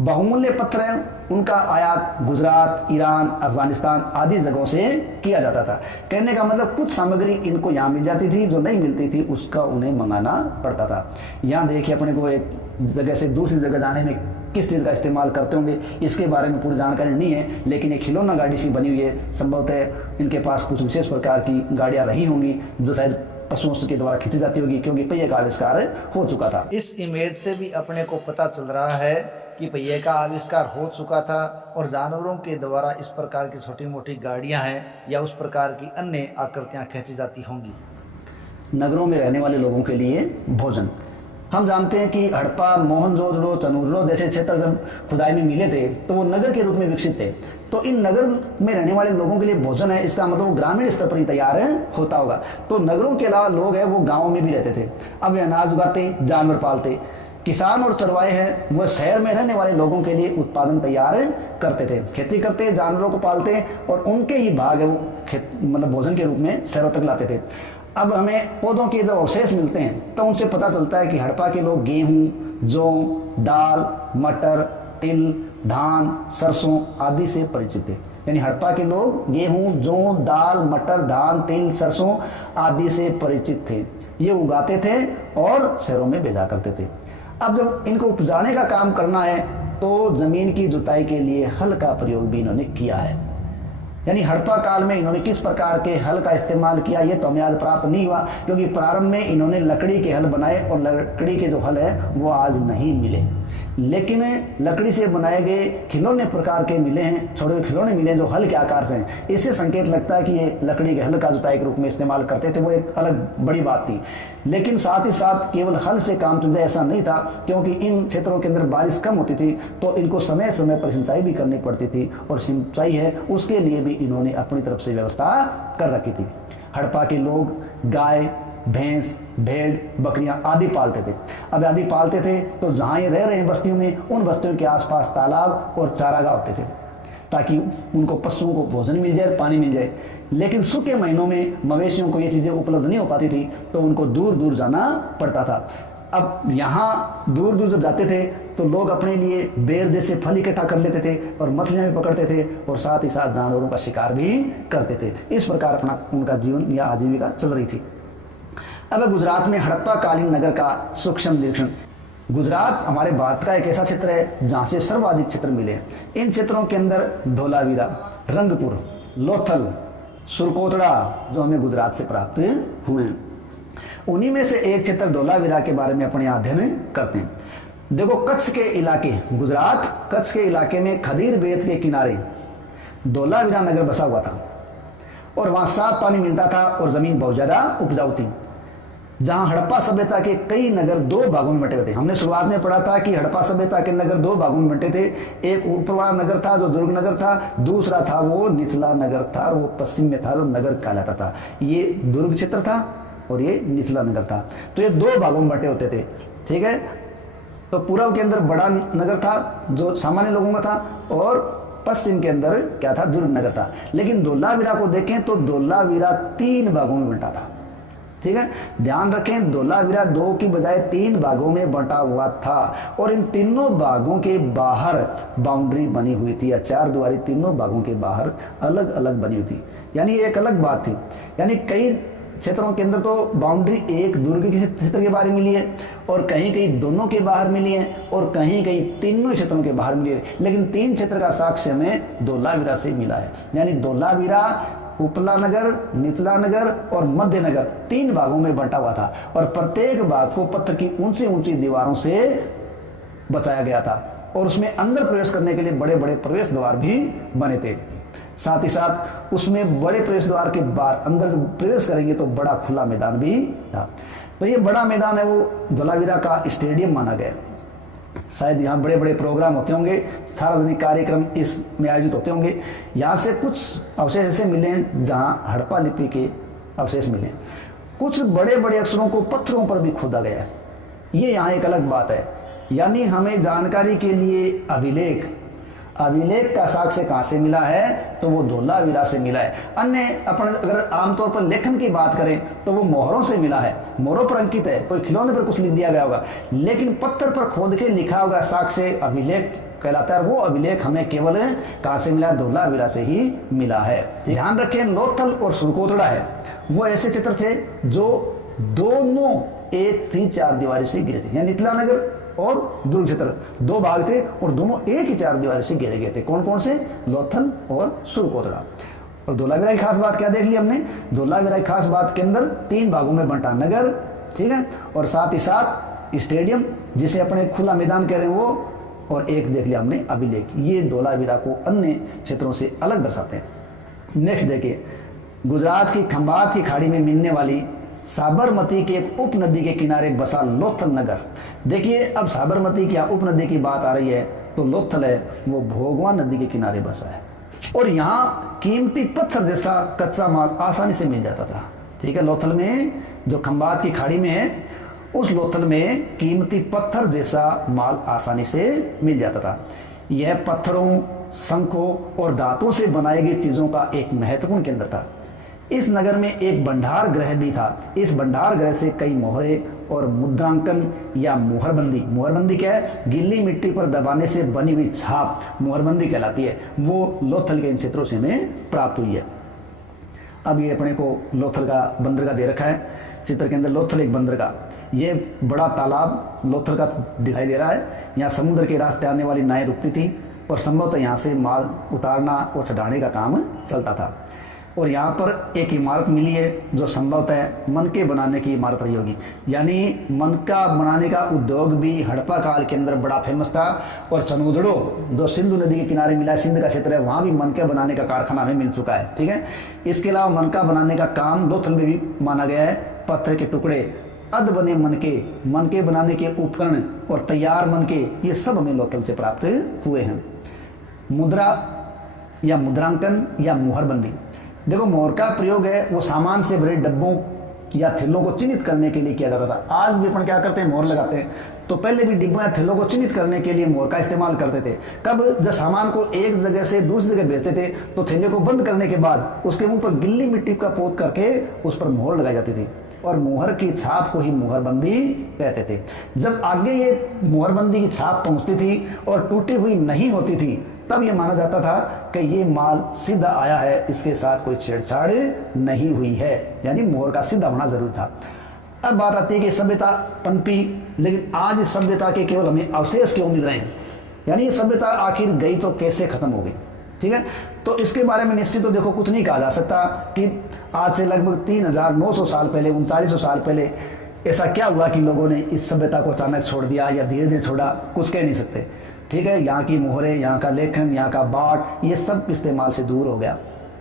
बहुमूल्य पत्थर है, उनका आयात गुजरात, ईरान, अफगानिस्तान आदि जगहों से किया जाता था। कहने का मतलब कुछ सामग्री इनको यहाँ मिल जाती थी, जो नहीं मिलती थी उसका उन्हें मंगाना पड़ता था। यहाँ देखिए अपने को एक जगह से दूसरी जगह जाने में किस चीज़ का इस्तेमाल करते होंगे, इसके बारे में पूरी जानकारी नहीं है, लेकिन एक खिलौना गाड़ी सी बनी हुई है, संभवतः इनके पास कुछ विशेष प्रकार की गाड़ियाँ रही होंगी जो शायद पशुओं के द्वारा खींची जाती होगी, क्योंकि पहिए का आविष्कार हो चुका था। इस इमेज से भी अपने को पता चल रहा है कि पहिए का आविष्कार हो चुका था, और जानवरों के द्वारा इस प्रकार की छोटी मोटी गाड़ियां हैं या उस प्रकार की अन्य आकृतियां खींची जाती होंगी। नगरों में रहने वाले लोगों के लिए भोजन, हम जानते हैं कि हड़प्पा, मोहनजोदड़ो, चनूरजो जैसे क्षेत्र जब खुदाई में मिले थे तो वो नगर के रूप में विकसित थे। तो इन नगर में रहने वाले लोगों के लिए भोजन है, इसका मतलब वो ग्रामीण स्तर पर ही तैयार होता होगा। तो नगरों के अलावा लोग हैं वो गाँव में भी रहते थे। अब वे अनाज उगाते, जानवर पालते, किसान और चरवाहे हैं वह शहर में रहने वाले लोगों के लिए उत्पादन तैयार करते थे, खेती करते, जानवरों को पालते, और उनके ही भाग है वो मतलब भोजन के रूप में शहरों तक लाते थे। अब हमें पौधों के जब अवशेष मिलते हैं तो उनसे पता चलता है कि हड़प्पा के लोग गेहूं, जौ, दाल, मटर, तिल, धान, सरसों आदि से परिचित थे। यानी हड़प्पा के लोग गेहूं, जौ, दाल, मटर, धान, तिल, सरसों आदि से परिचित थे। ये उगाते थे और शहरों में भेजा करते थे। अब जब इनको उपजाने का काम करना है तो जमीन की जुताई के लिए हल का प्रयोग भी इन्होंने किया है। यानी हड़प्पा काल में इन्होंने किस प्रकार के हल का इस्तेमाल किया ये तो हमें आज प्राप्त नहीं हुआ, क्योंकि प्रारंभ में इन्होंने लकड़ी के हल बनाए और लकड़ी के जो हल है वो आज नहीं मिले। लेकिन लकड़ी से बनाए गए खिलौने प्रकार के मिले हैं, छोटे खिलौने मिले जो हल के आकार से हैं। इससे संकेत लगता है कि ये लकड़ी के हल का जुताई के रूप में इस्तेमाल करते थे, वो एक अलग बड़ी बात थी। लेकिन साथ ही साथ केवल हल से काम चल जाए ऐसा नहीं था, क्योंकि इन क्षेत्रों के अंदर बारिश कम होती थी तो इनको समय समय पर सिंचाई भी करनी पड़ती थी, और सिंचाई है उसके लिए भी इन्होंने अपनी तरफ से व्यवस्था कर रखी थी। हड़प्पा के लोग गाय, भैंस, भेड़, बकरियां आदि पालते थे। अब आदि पालते थे तो जहाँ ये रह रहे हैं बस्तियों में, उन बस्तियों के आसपास तालाब और चारागाह होते थे ताकि उनको पशुओं को भोजन मिल जाए, पानी मिल जाए। लेकिन सूखे महीनों में मवेशियों को ये चीज़ें उपलब्ध नहीं हो पाती थी तो उनको दूर दूर जाना पड़ता था। अब यहाँ दूर दूर जब जाते थे तो लोग अपने लिए बेर जैसे फल इकट्ठा कर लेते थे और मछलियाँ भी पकड़ते थे और साथ ही साथ जानवरों का शिकार भी करते थे। इस प्रकार अपना उनका जीवन या आजीविका चल रही थी। अब गुजरात में हड़प्पा कालीन नगर का सूक्ष्म निरीक्षण। गुजरात हमारे भारत का एक ऐसा क्षेत्र है जहाँ से सर्वाधिक क्षेत्र मिले हैं। इन क्षेत्रों के अंदर धोलावीरा, रंगपुर, लोथल, सुरकोतड़ा जो हमें गुजरात से प्राप्त हुए हैं। उन्हीं में से एक क्षेत्र धोलावीरा के बारे में अपने अध्ययन करते हैं। देखो कच्छ के इलाके, गुजरात कच्छ के इलाके में खदीर बेत के किनारे धोलावीरा नगर बसा हुआ था और वहाँ साफ पानी मिलता था और ज़मीन बहुत ज़्यादा उपजाऊ थी। जहाँ हड़प्पा सभ्यता के कई नगर दो भागों में बंटे हुए थे। हमने शुरुआत में पढ़ा था कि हड़प्पा सभ्यता के नगर दो भागों में बंटे थे। एक ऊपर वाला नगर था जो दुर्ग नगर था, दूसरा था वो निचला नगर था और वो पश्चिम में था जो नगर कहलाता था। ये दुर्ग क्षेत्र था और ये निचला नगर था। तो ये दो भागों में बंटे होते थे, ठीक है। तो पूर्व के अंदर बड़ा नगर था जो सामान्य लोगों का था और पश्चिम के अंदर क्या था, दुर्ग नगर था। लेकिन धोलावीरा को देखें तो धोलावीरा 3 भागों में बंटा था, ठीक है। ध्यान रखें धोलावीरा 2 की बजाय 3 भागों में बंटा हुआ था और इन तीनों भागों के बाहर बाउंड्री बनी हुई थी या चार दीवारी तीनों भागों के बाहर अलग अलग बनी हुई थी। यानी एक अलग बात थी। यानी कई क्षेत्रों के अंदर तो बाउंड्री एक दुर्ग के क्षेत्र के बाहर मिली है और कहीं कहीं दोनों के बाहर मिली है और कहीं कहीं तीनों क्षेत्रों के बाहर मिली है। लेकिन 3 क्षेत्र का साक्ष्य हमें धोलावीरा से मिला है। यानी धोलावीरा उपला नगर, निचला नगर और मध्य नगर 3 भागों में बंटा हुआ था और प्रत्येक भाग को पत्थर की ऊंची ऊंची दीवारों से बचाया गया था और उसमें अंदर प्रवेश करने के लिए बड़े बड़े प्रवेश द्वार भी बने थे। साथ ही साथ उसमें बड़े प्रवेश द्वार के बाहर अंदर प्रवेश करेंगे तो बड़ा खुला मैदान भी था। तो ये बड़ा मैदान है वो धोलावीरा का स्टेडियम माना गया। शायद यहाँ बड़े बड़े प्रोग्राम होते होंगे, सार्वजनिक कार्यक्रम इसमें आयोजित होते होंगे। यहाँ से कुछ अवशेष ऐसे मिले हैं जहाँ हड़प्पा लिपि के अवशेष मिले हैं। कुछ बड़े बड़े अक्षरों को पत्थरों पर भी खोदा गया है। ये यहाँ एक अलग बात है। यानी हमें जानकारी के लिए अभिलेख का साक्ष्य कहाँ से मिला है तो वो धोलावीरा से मिला है। अन्य अपन अगर आमतौर पर लेखन की बात करें तो वो मोहरों से मिला है, मोहरों पर अंकित है, कोई खिलौने पर कुछ लिख दिया गया होगा। लेकिन पत्थर पर खोद के लिखा होगा साक्ष्य अभिलेख कहलाता है। वो अभिलेख हमें केवल कहाँ से मिला, धोलावीरा से ही मिला है। ध्यान रखें लोथल और सुरकोतड़ा है वो ऐसे चित्र थे जो दोनों एक थी 4 दीवारी से घिरे थे। यानी निचला नगर और दुर्ग क्षेत्र 2 भाग थे और दोनों एक ही 4 दीवारी से घेरे गए थे। कौन कौन से, लोथल और सुरकोतड़ा। और धोलावीरा की खास बात क्या देख ली हमने, धोलावीरा की खास बात के अंदर 3 भागों में बंटा नगर, ठीक है, और साथ ही साथ स्टेडियम जिसे अपने खुला मैदान कह रहे हैं वो, और एक देख लिया हमने अभिलेख। ये धोलावीरा को अन्य क्षेत्रों से अलग दर्शाते हैं। नेक्स्ट देखिए, गुजरात की खंभात की खाड़ी में मिलने वाली साबरमती के एक उपनदी के किनारे बसा लोथल नगर। देखिए अब साबरमती की उपनदी की बात आ रही है तो लोथल है वो भोगवान नदी के किनारे बसा है और यहाँ कीमती पत्थर जैसा कच्चा माल आसानी से मिल जाता था, ठीक है। लोथल में जो खंभात की खाड़ी में है उस लोथल में कीमती पत्थर जैसा माल आसानी से मिल जाता था। यह पत्थरों, शंखों और धातुओं से बनाई गई चीजों का एक महत्वपूर्ण केंद्र था। इस नगर में एक भंडार गृह भी था। इस भंडार गृह से कई मोहरे और मुद्रांकन या मुहरबंदी क्या है, गीली मिट्टी पर दबाने से बनी हुई छाप मुहरबंदी कहलाती है। वो लोथल के इन क्षेत्रों से हमें प्राप्त हुई है। अब ये अपने को लोथल का बंदरगाह दे रखा है चित्र के अंदर। लोथल एक बंदरगाह, ये बड़ा तालाब लोथल का दिखाई दे रहा है। यहाँ समुद्र के रास्ते आने वाली नावें रुकती थी और संभवतः यहाँ से माल उतारना और चढ़ाने का काम चलता था। और यहाँ पर एक इमारत मिली है जो संभवतः मनके बनाने की इमारत रही होगी। यानी मनका बनाने का उद्योग भी हड़प्पा काल के अंदर बड़ा फेमस था। और चनोदड़ो जो सिंधु नदी के किनारे मिला है, सिंध का क्षेत्र है, वहाँ भी मनके बनाने का कारखाना हमें मिल चुका है, ठीक है। इसके अलावा मनका बनाने का काम लोथल में भी माना गया है। पत्थर के टुकड़े, अध बने मनके बनाने के उपकरण और तैयार मनके, ये सब हमें लोथल से प्राप्त हुए हैं। मुद्रा या मुद्रांकन या मुहरबंदी, देखो मोहर का प्रयोग है वो सामान से भरे डब्बों या थैलों को चिन्हित करने के लिए किया जाता था। आज भी अपन क्या करते हैं, मोहर लगाते हैं। तो पहले भी डिब्बों या थैलों को चिन्हित करने के लिए मोहर का इस्तेमाल करते थे। कब, जब सामान को एक जगह से दूसरी जगह भेजते थे तो थैले को बंद करने के बाद उसके मुंह पर गिल्ली मिट्टी का पोत करके उस पर मोहर लगाई जाती थी और मोहर की छाप को ही मुहरबंदी कहते थे। जब आगे ये मुहरबंदी की छाप पहुंचती थी और टूटी हुई नहीं होती थी तब ये माना जाता था कि ये माल सीधा आया है, इसके साथ कोई छेड़छाड़ नहीं हुई है। यानी मोहर का सीधा होना जरूरी था। अब बात आती है कि सभ्यता पनपी, लेकिन आज इस सभ्यता के केवल हमें अवशेष क्यों मिल रहे हैं, यानी ये सभ्यता आखिर गई तो कैसे खत्म हो गई, ठीक है। तो इसके बारे में निश्चित तो देखो कुछ नहीं कहा जा सकता कि आज से लगभग 3900 साल पहले, 3900 साल पहले ऐसा क्या हुआ कि लोगों ने इस सभ्यता को अचानक छोड़ दिया या धीरे धीरे छोड़ा, कुछ कह नहीं सकते। ठीक है, यहाँ की मोहरें, यहाँ का लेखन, यहाँ का बाट, ये सब इस्तेमाल से दूर हो गया।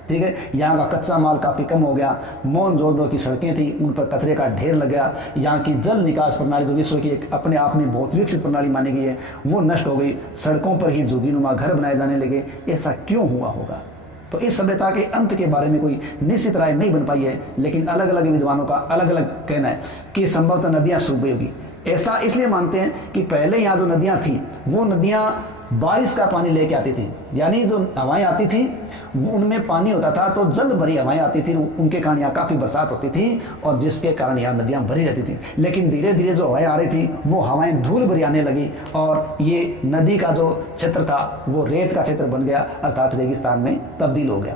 ठीक है, यहाँ का कच्चा माल काफ़ी कम हो गया। मोहनजोदड़ो की सड़कें थी, उन पर कचरे का ढेर लग गया। यहाँ की जल निकास प्रणाली जो विश्व की एक अपने आप में बहुत विकसित प्रणाली मानी गई है, वो नष्ट हो गई। सड़कों पर ही झुग्गीनुमा घर बनाए जाने लगे। ऐसा क्यों हुआ होगा? तो इस सभ्यता के अंत के बारे में कोई निश्चित राय नहीं बन पाई है, लेकिन अलग अलग विद्वानों का अलग अलग कहना है कि संभवतः नदियाँ सूख गई होगी। ऐसा इसलिए मानते हैं कि पहले यहाँ जो नदियाँ थी वो नदियाँ बारिश का पानी लेके आती थी, यानी जो हवाएं आती थी वो उनमें पानी होता था, तो जल भरी हवाएं आती थी, उनके कारण यहाँ काफ़ी बरसात होती थी और जिसके कारण यहाँ नदियाँ भरी रहती थी। लेकिन धीरे धीरे जो हवाएं आ रही थी वो हवाएं धूल भरी आने लगी और ये नदी का जो क्षेत्र था वो रेत का क्षेत्र बन गया, अर्थात रेगिस्तान में तब्दील हो गया।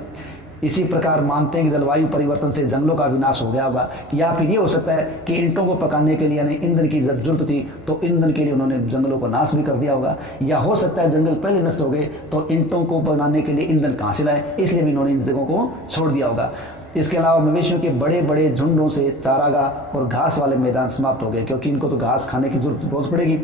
इसी प्रकार मानते हैं कि जलवायु परिवर्तन से जंगलों का विनाश हो गया होगा, या फिर ये हो सकता है कि ईंटों को पकाने के लिए यानी ईंधन की जब जरूरत थी तो ईंधन के लिए उन्होंने जंगलों को नाश भी कर दिया होगा, या हो सकता है जंगल पहले नष्ट हो गए तो ईंटों को बनाने के लिए ईंधन कहाँ से लाए, इसलिए भी उन्होंने इन जगहों को छोड़ दिया होगा। इसके अलावा मवेशियों के बड़े बड़े झुंडों से चारागाह और घास वाले मैदान समाप्त हो गए, क्योंकि इनको तो घास खाने की जरूरत रोज पड़ेगी।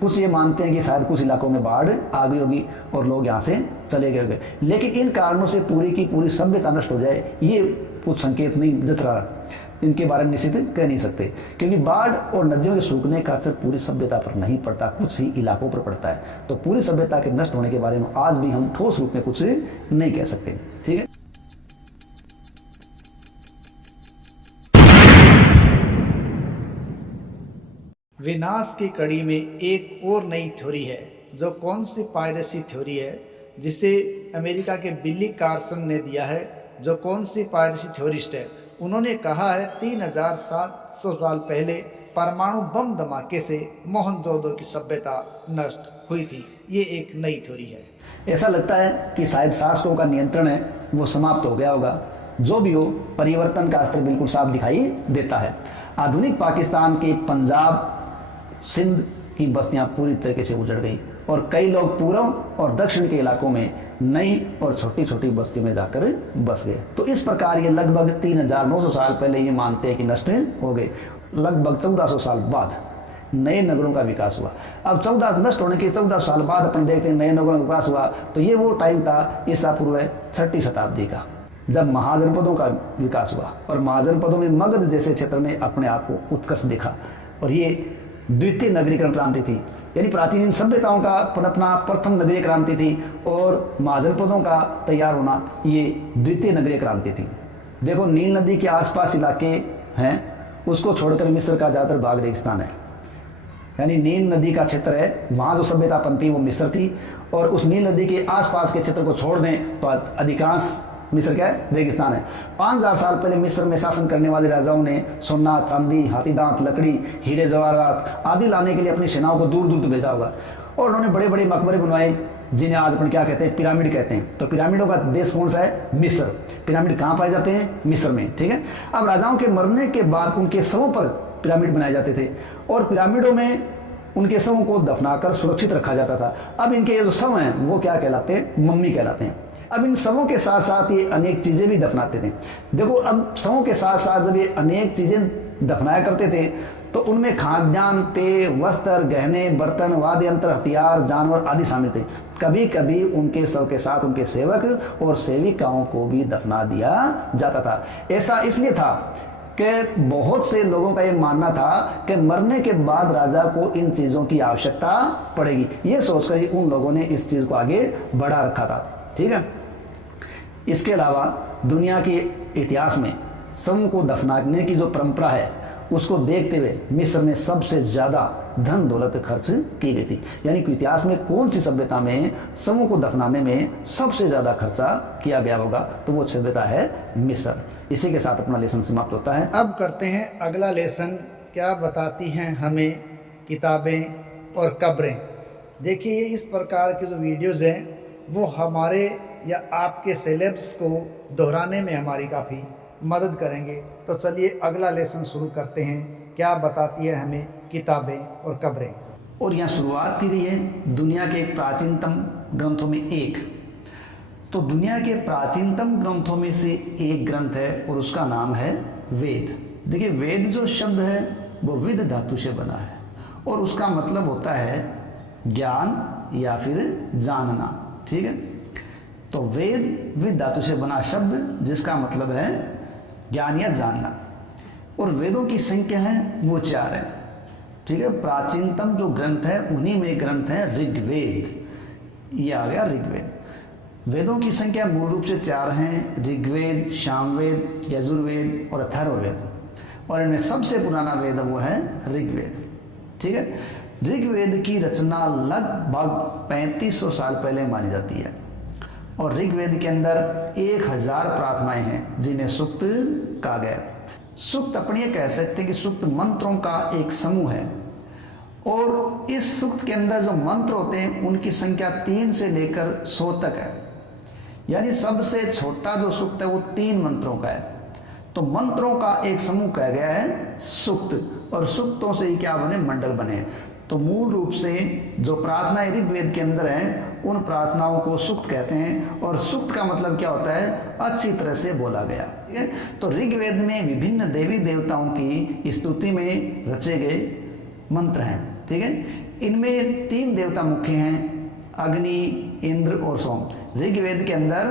कुछ ये मानते हैं कि शायद कुछ इलाकों में बाढ़ आ गई होगी और लोग यहाँ से चले गए होंगे, लेकिन इन कारणों से पूरी की पूरी सभ्यता नष्ट हो जाए ये कुछ संकेत नहीं जत रहा। इनके बारे में निश्चित कह नहीं सकते, क्योंकि बाढ़ और नदियों के सूखने का असर पूरी सभ्यता पर नहीं पड़ता, कुछ ही इलाकों पर पड़ता है। तो पूरी सभ्यता के नष्ट होने के बारे में आज भी हम ठोस रूप में कुछ नहीं कह सकते। ठीक है, विनाश की कड़ी में एक और नई थ्योरी है, जो कॉन्स्पिरेसी थ्योरी है, जिसे अमेरिका के बिली कार्सन ने दिया है, जो कॉन्स्पिरेसी थ्योरिस्ट है। उन्होंने कहा है 3700 साल पहले परमाणु बम धमाके से मोहनजोदड़ो की सभ्यता नष्ट हुई थी। ये एक नई थ्योरी है। ऐसा लगता है कि शायद शासकों का नियंत्रण है वो समाप्त हो गया होगा। जो भी हो, परिवर्तन का अस्त्र बिल्कुल साफ दिखाई देता है। आधुनिक पाकिस्तान के पंजाब, सिंध की बस्तियां पूरी तरीके से उजड़ गई और कई लोग पूर्व और दक्षिण के इलाकों में नई और छोटी छोटी बस्तियों में जाकर बस गए। तो इस प्रकार ये लगभग 3900 साल पहले ये मानते हैं कि नष्ट हो गए। लगभग 1400 साल बाद नए नगरों का विकास हुआ। अब 14 नष्ट होने के 14 साल बाद अपन देखते हैं नए नगरों का विकास हुआ, तो ये वो टाइम था ईसा पूर्व 6वीं शताब्दी का, जब महाजनपदों का विकास हुआ और महाजनपदों में मगध जैसे क्षेत्र ने अपने आप को उत्कर्ष देखा। और ये द्वितीय नगरीकरण क्रांति थी, यानी प्राचीन इन सभ्यताओं का अपना प्रथम नगरीय क्रांति थी और महाजनपदों का तैयार होना ये द्वितीय नगरीय क्रांति थी। देखो, नील नदी के आसपास इलाके हैं, उसको छोड़कर मिस्र का ज़्यादातर भाग रेगिस्तान है, यानी नील नदी का क्षेत्र है, वहाँ जो सभ्यता पनपी वो मिस्र थी। और उस नील नदी के आसपास के क्षेत्र को छोड़ दें तो अधिकांश मिस्र क्या है, रेगिस्तान है। 5000 साल पहले मिस्र में शासन करने वाले राजाओं ने सोना, चांदी, हाथी दांत, लकड़ी, हीरे जवाहरात आदि लाने के लिए अपनी सेनाओं को दूर दूर तक भेजा होगा और उन्होंने बड़े बड़े मकबरे बनवाए, जिन्हें आज अपन क्या कहते हैं, पिरामिड कहते हैं। तो पिरामिडों का देश कौन सा है, मिस्र। पिरामिड कहाँ पाए जाते हैं, मिस्र में। ठीक है, अब राजाओं के मरने के बाद उनके शवों पर पिरामिड बनाए जाते थे और पिरामिडों में उनके शवों को दफनाकर सुरक्षित रखा जाता था। अब इनके ये जो शव हैं वो क्या कहलाते हैं, मम्मी कहलाते हैं। अब इन शवों के साथ साथ ये अनेक चीज़ें भी दफनाते थे। देखो, अब शवों के साथ साथ जब ये अनेक चीज़ें दफनाया करते थे तो उनमें खाद्यान्न, पेय, वस्त्र, गहने, बर्तन, वाद्य यंत्र, हथियार, जानवर आदि शामिल थे। कभी कभी उनके शव के साथ उनके सेवक और सेविकाओं को भी दफना दिया जाता था। ऐसा इसलिए था कि बहुत से लोगों का ये मानना था कि मरने के बाद राजा को इन चीज़ों की आवश्यकता पड़ेगी। ये सोचकर उन लोगों ने इस चीज़ को आगे बढ़ा रखा था। ठीक है, इसके अलावा दुनिया के इतिहास में शवों को दफनाने की जो परंपरा है उसको देखते हुए मिस्र में सबसे ज़्यादा धन दौलत खर्च की गई थी। यानी कि इतिहास में कौन सी सभ्यता में शवों को दफनाने में सबसे ज़्यादा खर्चा किया गया होगा, तो वो सभ्यता है मिस्र। इसी के साथ अपना लेसन समाप्त होता है। अब करते हैं अगला लेसन, क्या बताती हैं हमें किताबें और कब्रें। देखिए, इस प्रकार के जो वीडियोज़ हैं वो हमारे या आपके सिलेबस को दोहराने में हमारी काफ़ी मदद करेंगे। तो चलिए अगला लेसन शुरू करते हैं, क्या बताती है हमें किताबें और कब्रें। और यहाँ शुरुआत की गई है दुनिया के एक प्राचीनतम ग्रंथों में एक, तो दुनिया के प्राचीनतम ग्रंथों में से एक ग्रंथ है और उसका नाम है वेद। देखिए, वेद जो शब्द है वो विद धातु से बना है और उसका मतलब होता है ज्ञान या फिर जानना। ठीक है, तो वेद विद धातु से बना शब्द जिसका मतलब है ज्ञान या जानना। और वेदों की संख्या है वो 4 है। ठीक है, प्राचीनतम जो ग्रंथ है उन्हीं में ग्रंथ है ऋग्वेद। ये आ गया ऋग्वेद। वेदों की संख्या मूल रूप से 4 हैं, ऋग्वेद, सामवेद, यजुर्वेद और अथर्ववेद। और इनमें सबसे पुराना वेद वो है ऋग्वेद। ठीक है, ऋग्वेद की रचना लगभग 3500 साल पहले मानी जाती है और ऋग्वेद के अंदर 1000 प्रार्थनाएं हैं जिन्हें सूक्त कहा गया। सूक्त अपने ये कह सकते हैं कि सूक्त मंत्रों का एक समूह है और इस सूक्त के अंदर जो मंत्र होते हैं उनकी संख्या 3 से लेकर 100 तक है। यानी सबसे छोटा जो सूक्त है वो 3 मंत्रों का है। तो मंत्रों का एक समूह कहा गया है सूक्त, और सूक्तों से ही क्या बने, मंडल बने। तो मूल रूप से जो प्रार्थनाएं ऋग्वेद के अंदर हैं उन प्रार्थनाओं को सूक्त कहते हैं। और सूक्त का मतलब क्या होता है, अच्छी तरह से बोला गया। ठीक है, तो ऋग्वेद में विभिन्न देवी देवताओं की स्तुति में रचे गए मंत्र हैं। ठीक है, इनमें 3 देवता मुख्य हैं, अग्नि, इंद्र और सोम। ऋग्वेद के अंदर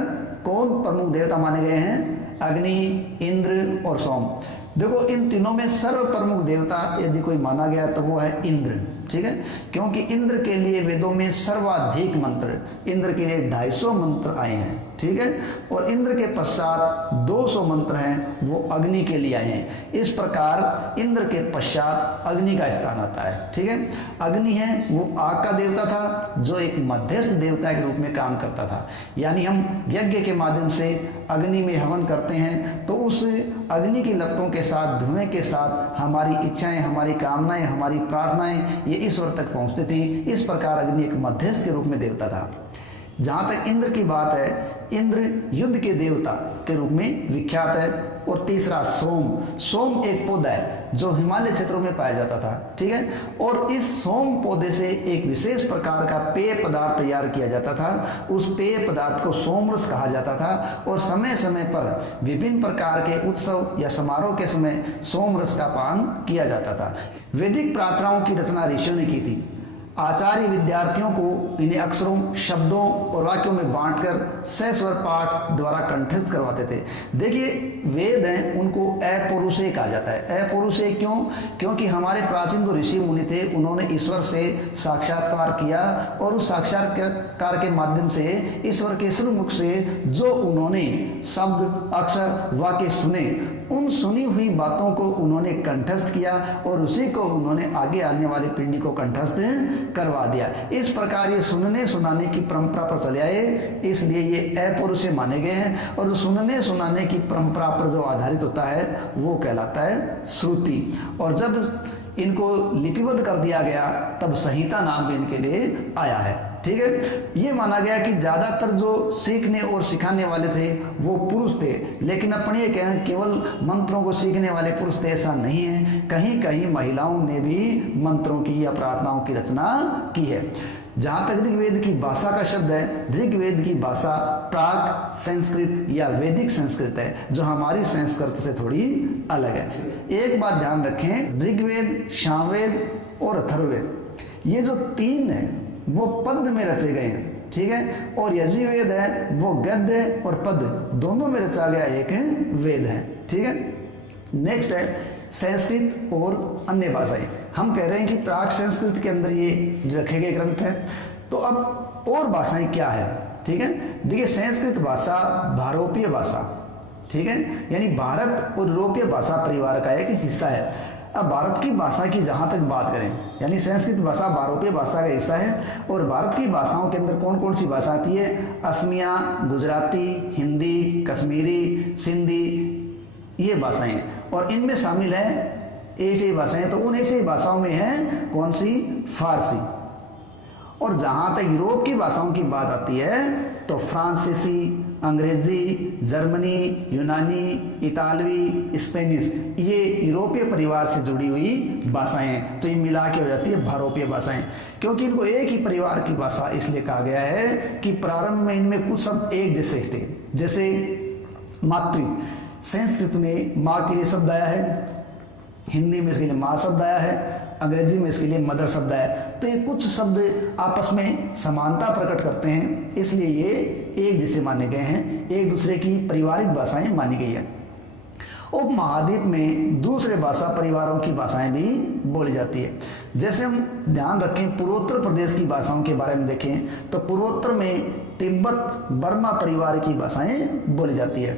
कौन प्रमुख देवता माने गए हैं, अग्नि, इंद्र और सोम। देखो, इन तीनों में सर्व प्रमुख देवता यदि कोई माना गया तो वो है इंद्र। ठीक है, क्योंकि इंद्र के लिए वेदों में सर्वाधिक मंत्र, इंद्र के लिए 250 मंत्र आए हैं। ठीक है, और इंद्र के पश्चात 200 मंत्र हैं वो अग्नि के लिए आए हैं। इस प्रकार इंद्र के पश्चात अग्नि का स्थान आता है। ठीक है, अग्नि है वो आग का देवता था जो एक मध्यस्थ देवता के रूप में काम करता था। यानी हम यज्ञ के माध्यम से अग्नि में हवन करते हैं तो उस अग्नि की लपटों के साथ, धुएं के साथ हमारी इच्छाएं, हमारी कामनाएं, हमारी प्रार्थनाएं ये ईश्वर तक पहुंचती थी। इस प्रकार अग्नि एक मध्यस्थ के रूप में देवता था। जहाँ तक इंद्र की बात है, इंद्र युद्ध के देवता के रूप में विख्यात है। और तीसरा सोम। सोम एक पौधा है जो हिमालय क्षेत्रों में पाया जाता था। ठीक है, और इस सोम पौधे से एक विशेष प्रकार का पेय पदार्थ तैयार किया जाता था। उस पेय पदार्थ को सोमरस कहा जाता था और समय समय पर विभिन्न प्रकार के उत्सव या समारोह के समय सोमरस का पान किया जाता था। वैदिक प्रार्थनाओं की रचना ऋषियों ने की थी। आचार्य विद्यार्थियों को इन्हें अक्षरों, शब्दों और वाक्यों में बांटकर सहस्वर पाठ द्वारा कंठस्थ करवाते थे। देखिए, वेद हैं उनको अपौरुषेय कहा जाता है। अपौरुषेय क्यों? क्योंकि हमारे प्राचीन जो ऋषि मुनि थे उन्होंने ईश्वर से साक्षात्कार किया और उस साक्षात्कार के माध्यम से ईश्वर के श्रीमुख से जो उन्होंने शब्द, अक्षर, वाक्य सुने, उन सुनी हुई बातों को उन्होंने कंठस्थ किया और उसी को उन्होंने आगे आने वाली पीढ़ी को कंठस्थ करवा दिया। इस प्रकार ये सुनने सुनाने की परंपरा पर चले आए, इसलिए ये अपौरुषेय माने गए हैं। और जो सुनने सुनाने की परंपरा पर जो आधारित होता है वो कहलाता है श्रुति। और जब इनको लिपिबद्ध कर दिया गया तब संहिता नाम भी इनके लिए आया है। ठीक है, ये माना गया कि ज़्यादातर जो सीखने और सिखाने वाले थे वो पुरुष थे, लेकिन अपने ये कहें केवल मंत्रों को सीखने वाले पुरुष थे ऐसा नहीं है। कहीं कहीं महिलाओं ने भी मंत्रों की या प्रार्थनाओं की रचना की है। जहाँ तक ऋग्वेद की भाषा का शब्द है, ऋग्वेद की भाषा प्राक संस्कृत या वैदिक संस्कृत है जो हमारी संस्कृत से थोड़ी अलग है। एक बात ध्यान रखें, ऋग्वेद, सामवेद और अथर्ववेद ये जो 3 है वो पद में रचे गए हैं। ठीक है, और यजुर्वेद है वो गद्य और पद दोनों में रचा गया एक वेद है। ठीक है, नेक्स्ट है संस्कृत और अन्य भाषाएं। हम कह रहे हैं कि प्राक संस्कृत के अंदर ये रखे गए ग्रंथ हैं। तो अब और भाषाएं क्या है? ठीक है, देखिए, संस्कृत भाषा भारोपीय भाषा, ठीक है, यानी भारत और यूरोपीय भाषा परिवार का एक हिस्सा है। अब भारत की भाषा की जहाँ तक बात करें, यानी संस्कृत भाषा भारोपीय भाषा का हिस्सा है। और भारत की भाषाओं के अंदर कौन कौन सी भाषा आती है? असमिया, गुजराती, हिंदी, कश्मीरी, सिंधी, ये भाषाएं हैं। और इनमें शामिल है एशियाई भाषाएं, तो उन एशियाई भाषाओं में है कौन सी? फारसी। और जहाँ तक यूरोप की भाषाओं की बात आती है तो फ्रांसीसी, अंग्रेजी, जर्मनी, यूनानी, इतालवी, स्पेनिश, ये यूरोपीय परिवार से जुड़ी हुई भाषाएं हैं। तो ये मिला के हो जाती है भारोपीय भाषाएं, क्योंकि इनको एक ही परिवार की भाषा इसलिए कहा गया है कि प्रारंभ में इनमें कुछ शब्द एक जैसे थे। जैसे मातृ, संस्कृत में माँ के लिए शब्द आया है, हिंदी में इसके लिए माँ शब्द आया है, अंग्रेजी में इसके लिए मदर शब्द आया है। तो ये कुछ शब्द आपस में समानता प्रकट करते हैं, इसलिए ये एक जैसे माने गए हैं, एक दूसरे की पारिवारिक भाषाएं मानी गई है। उपमहाद्वीप में दूसरे भाषा परिवारों की भाषाएं भी बोली जाती है। जैसे हम ध्यान रखें, पूर्वोत्तर प्रदेश की भाषाओं के बारे में देखें तो पूर्वोत्तर में तिब्बत बर्मा परिवार की भाषाएं बोली जाती है।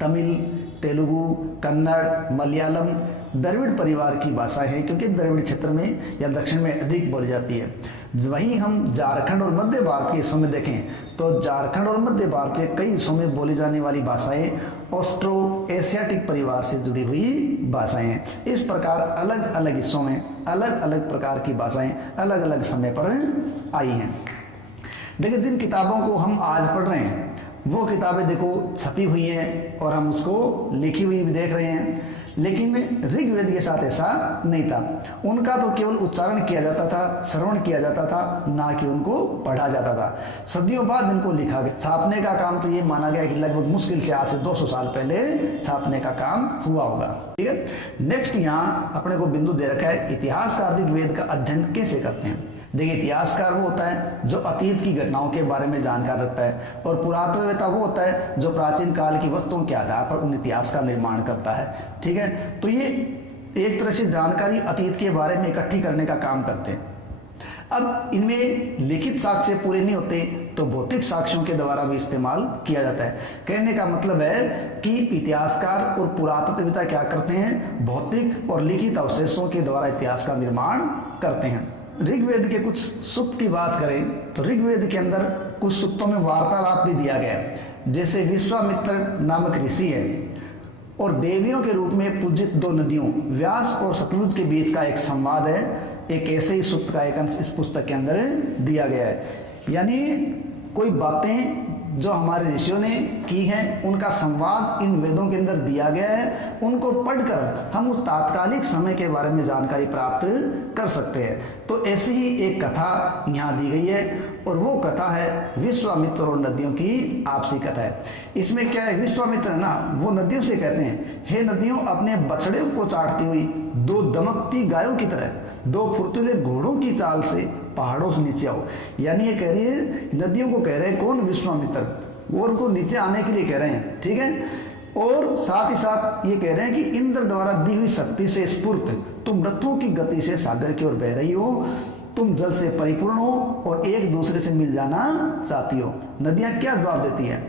तमिल, तेलुगु, कन्नड़, मलयालम द्रविड़ परिवार की भाषा है, क्योंकि द्रविड़ क्षेत्र में या दक्षिण में अधिक बोली जाती है। वहीं हम झारखंड और मध्य भारत के हिस्सों में देखें तो झारखंड और मध्य भारत के कई हिस्सों में बोली जाने वाली भाषाएं ऑस्ट्रो एशियाटिक परिवार से जुड़ी हुई भाषाएं हैं। इस प्रकार अलग अलग हिस्सों में अलग अलग प्रकार की भाषाएं अलग अलग समय पर आई हैं। देखिए, जिन किताबों को हम आज पढ़ रहे हैं वो किताबें देखो छपी हुई हैं और हम उसको लिखी हुई भी देख रहे हैं, लेकिन ऋग्वेद के साथ ऐसा नहीं था। उनका तो केवल उच्चारण किया जाता था, श्रवण किया जाता था, ना कि उनको पढ़ा जाता था। सदियों बाद इनको लिखा गया। छापने का काम तो ये माना गया कि लगभग मुश्किल से आज से 200 साल पहले छापने का काम हुआ होगा। ठीक है, नेक्स्ट यहाँ अपने को बिंदु दे रखा है, इतिहासकार ऋग्वेद का अध्ययन कैसे करते हैं। देखिए, इतिहासकार वो होता है जो अतीत की घटनाओं के बारे में जानकार रखता है, और पुरातत्ववेत्ता वो होता है जो प्राचीन काल की वस्तुओं के आधार पर उन इतिहास का निर्माण करता है। ठीक है, तो ये एक तरह से जानकारी अतीत के बारे में इकट्ठी करने का काम करते हैं। अब इनमें लिखित साक्ष्य पूरे नहीं होते तो भौतिक साक्ष्यों के द्वारा भी इस्तेमाल किया जाता है। कहने का मतलब है कि इतिहासकार और पुरातत्ववेत्ता क्या करते हैं, भौतिक और लिखित अवशेषों के द्वारा इतिहास का निर्माण करते हैं। ऋग्वेद के कुछ सूक्त की बात करें तो ऋग्वेद के अंदर कुछ सूक्तों में वार्तालाप भी दिया गया है। जैसे विश्वामित्र नामक ऋषि है और देवियों के रूप में पूजित दो नदियों व्यास और सतलुज के बीच का एक संवाद है। एक ऐसे ही सूक्त का एक अंश इस पुस्तक के अंदर दिया गया है। यानी कोई बातें जो हमारे ऋषियों ने की हैं उनका संवाद इन वेदों के अंदर दिया गया है। उनको पढ़कर हम उस तात्कालिक समय के बारे में जानकारी प्राप्त कर सकते हैं। तो ऐसी ही एक कथा यहाँ दी गई है और वो कथा है विश्वामित्र और नदियों की आपसी कथा है। इसमें क्या है, विश्वामित्र ना वो नदियों से कहते हैं, हे नदियों, अपने बछड़े को चाटती हुई दो दमकती गायों की तरह दो फुर्तीले घोड़ों की चाल से पहाड़ों से नीचे आओ। यानी ये कह रही है, नदियों को कह रहे हैं कौन, विश्वामित्र, और उनको नीचे आने के लिए कह रहे हैं। ठीक है, और साथ ही साथ ये कह रहे हैं कि इंद्र द्वारा दी हुई शक्ति से स्फूर्त तुम रथों की गति से सागर की ओर बह रही हो, तुम जल से परिपूर्ण हो और एक दूसरे से मिल जाना चाहती हो। नदियां क्या जवाब देती है,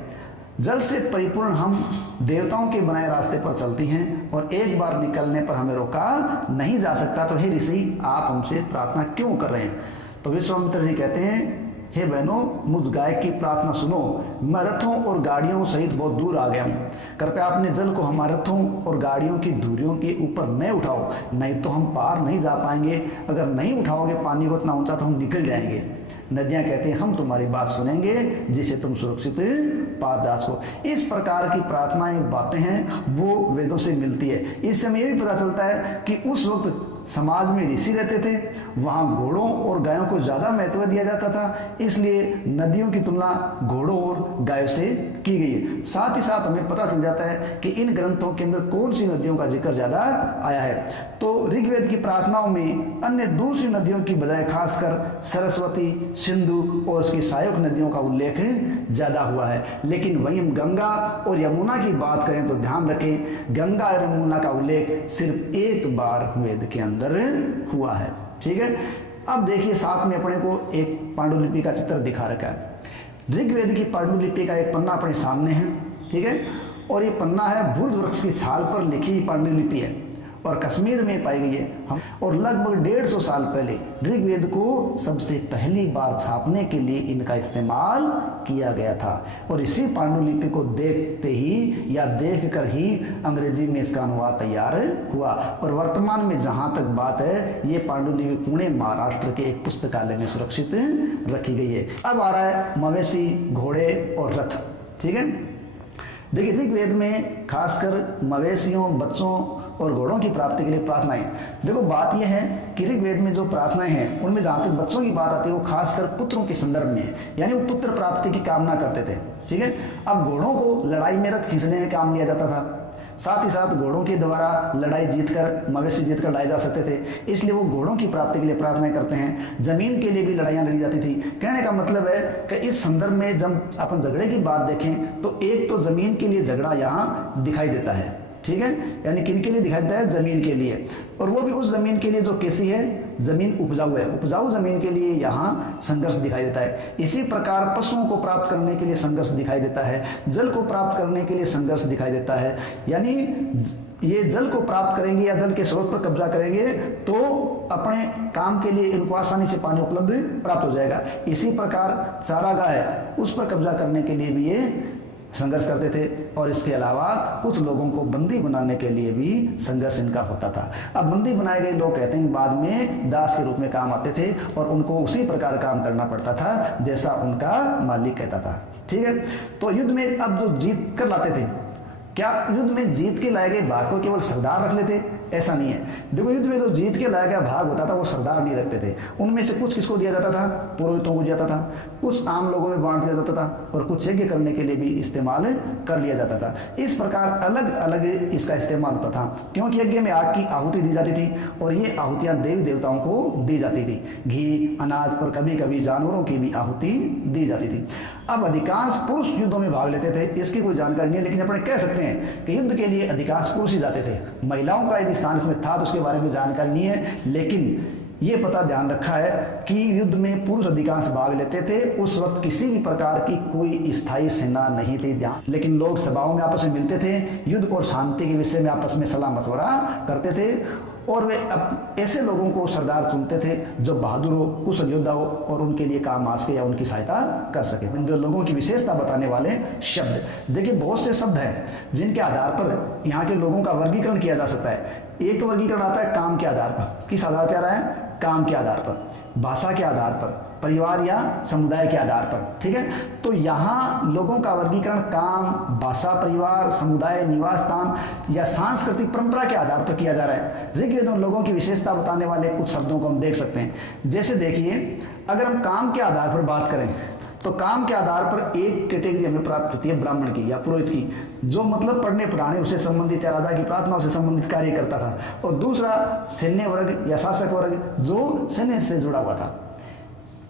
जल से परिपूर्ण हम देवताओं के बनाए रास्ते पर चलती हैं और एक बार निकलने पर हमें रोका नहीं जा सकता। तो हे ऋषि, आप हमसे प्रार्थना क्यों कर रहे हैं। तो विश्वामित्र जी कहते हैं, हे बहनों, मुझ गायक की प्रार्थना सुनो, मैं रथों और गाड़ियों सहित बहुत दूर आ गया हूँ। कृपया अपने जल को हमारे रथों और गाड़ियों की धुरियों के ऊपर न उठाओ, नहीं तो हम पार नहीं जा पाएंगे। अगर नहीं उठाओगे पानी को इतना ऊंचा तो हम निकल जाएंगे। नदियां कहते हैं, हम तुम्हारी बात सुनेंगे जिससे तुम सुरक्षित पार जा सको। इस प्रकार की प्रार्थनाएं, बातें हैं वो वेदों से मिलती है। इससे हमें ये भी पता चलता है कि उस वक्त समाज में ऋषि रहते थे, वहाँ घोड़ों और गायों को ज़्यादा महत्व दिया जाता था, इसलिए नदियों की तुलना घोड़ों और गायों से की गई है। साथ ही साथ हमें पता चल जाता है कि इन ग्रंथों के अंदर कौन सी नदियों का जिक्र ज़्यादा आया है। तो ऋग्वेद की प्रार्थनाओं में अन्य दूसरी नदियों की बजाय खासकर सरस्वती, सिंधु और उसकी सहायक नदियों का उल्लेख ज़्यादा हुआ है। लेकिन वहीं हम गंगा और यमुना की बात करें तो ध्यान रखें, गंगा और यमुना का उल्लेख सिर्फ एक बार वेद के अंदर हुआ है। ठीक है, अब देखिए साथ में अपने को एक पांडुलिपि का चित्र दिखा रखा है। ऋग्वेद की पांडुलिपि का एक पन्ना अपने सामने है। ठीक है, और ये पन्ना है भुर्ज वृक्ष की छाल पर लिखी पांडुलिपि है और कश्मीर में पाई गई है। और लगभग 150 साल पहले ऋग्वेद को सबसे पहली बार छापने के लिए इनका इस्तेमाल किया गया था। और इसी पांडुलिपि को देखते ही या देखकर ही अंग्रेजी में इसका अनुवाद तैयार हुआ। और वर्तमान में जहाँ तक बात है, ये पांडुलिपि पुणे महाराष्ट्र के एक पुस्तकालय में सुरक्षित रखी गई है। अब आ रहा है मवेशी, घोड़े और रथ। ठीक है। देखिए ऋग्वेद में खासकर मवेशियों, बच्चों और घोड़ों की प्राप्ति के लिए प्रार्थनाएं। देखो बात यह है कि ऋग्वेद में जो प्रार्थनाएं हैं उनमें जहाँ तक बच्चों की बात आती है वो खासकर पुत्रों के संदर्भ में है, यानी वो पुत्र प्राप्ति की कामना करते थे। ठीक है। अब घोड़ों को लड़ाई में रथ खींचने में काम लिया जाता था, साथ ही साथ घोड़ों के द्वारा लड़ाई जीतकर, मवेशी जीतकर लाए जा सकते थे, इसलिए वो घोड़ों की प्राप्ति के लिए प्रार्थनाएं करते हैं। जमीन के लिए भी लड़ाइयाँ लड़ी जाती थी। कहने का मतलब है कि इस संदर्भ में जब अपन झगड़े की बात देखें तो एक तो जमीन के लिए झगड़ा यहाँ दिखाई देता है। ठीक है, यानी किन के लिए दिखाई देता है? जमीन के लिए, और वो भी उस जमीन के लिए जो कैसी है? जमीन उपजाऊ है। उपजाऊ जमीन के लिए यहाँ संघर्ष दिखाई देता है। इसी प्रकार पशुओं को प्राप्त करने के लिए संघर्ष दिखाई देता है, जल को प्राप्त करने के लिए संघर्ष दिखाई देता है। यानी ये जल को प्राप्त करेंगे या जल के स्रोत पर कब्जा करेंगे तो अपने काम के लिए इनको आसानी से पानी उपलब्ध प्राप्त हो जाएगा। इसी प्रकार चारागाह है, उस पर कब्जा करने के लिए भी ये संघर्ष करते थे, और इसके अलावा कुछ लोगों को बंदी बनाने के लिए भी संघर्ष इनका होता था। अब बंदी बनाए गए लोग कहते हैं बाद में दास के रूप में काम आते थे और उनको उसी प्रकार काम करना पड़ता था जैसा उनका मालिक कहता था। ठीक है। तो युद्ध में अब जो जीत कर लाते थे, क्या युद्ध में जीत के लाए गए भाग को केवल सरदार रख लेते? ऐसा नहीं है। देखो युद्ध में जो जीत के लाया गया भाग होता था वो सरदार नहीं रखते थे, उनमें से कुछ किसको दिया जाता था? पुरोहितों को दिया जाता था, कुछ आम लोगों में बांट दिया जाता था, और कुछ यज्ञ करने के लिए भी इस्तेमाल कर लिया जाता था। इस प्रकार अलग अलग इसका इस्तेमाल होता था, क्योंकि यज्ञ में आग की आहुति दी जाती थी और ये आहुतियाँ देवी देवताओं को दी जाती थी। घी, अनाज और कभी कभी जानवरों की भी आहुति दी जाती थी। अब अधिकांश पुरुष युद्धों में भाग लेते थे, इसकी कोई जानकारी नहीं है, लेकिन अपने कह सकते हैं कि युद्ध के लिए अधिकांश पुरुष ही जाते थे। महिलाओं का यदि स्थान इसमें था तो उसके बारे में जानकारी नहीं है, लेकिन ये पता ध्यान रखा है कि युद्ध में पुरुष अधिकांश भाग लेते थे। उस वक्त किसी भी प्रकार की कोई स्थायी सेना नहीं थी ध्यान, लेकिन लोग सभाओं में आपस में मिलते थे, युद्ध और शांति के विषय में आपस में सलाह मशवरा करते थे, और वे अब ऐसे लोगों को सरदार चुनते थे जो बहादुर हो, कुशल योद्धा हो और उनके लिए काम आ सके या उनकी सहायता कर सके। इन जो लोगों की विशेषता बताने वाले शब्द, देखिए बहुत से शब्द हैं जिनके आधार पर यहाँ के लोगों का वर्गीकरण किया जा सकता है। एक तो वर्गीकरण आता है काम के आधार पर। किस आधार पर आ रहा है? काम के आधार पर, भाषा के आधार पर, परिवार या समुदाय के आधार पर। ठीक है। तो यहाँ लोगों का वर्गीकरण काम, भाषा, परिवार, समुदाय, निवास स्थान या सांस्कृतिक परंपरा के आधार पर किया जा रहा है। ऋग्वेद में लोगों की विशेषता बताने वाले कुछ शब्दों को हम देख सकते हैं। जैसे देखिए, अगर हम काम के आधार पर बात करें तो काम के आधार पर एक कैटेगरी हमें प्राप्त होती है ब्राह्मण की या पुरोहित की, जो मतलब पढ़ने पढ़ाने उससे संबंधित या राजा की प्रार्थनाओं से संबंधित कार्य करता था, और दूसरा सैन्य वर्ग या शासक वर्ग जो सैन्य से जुड़ा हुआ था।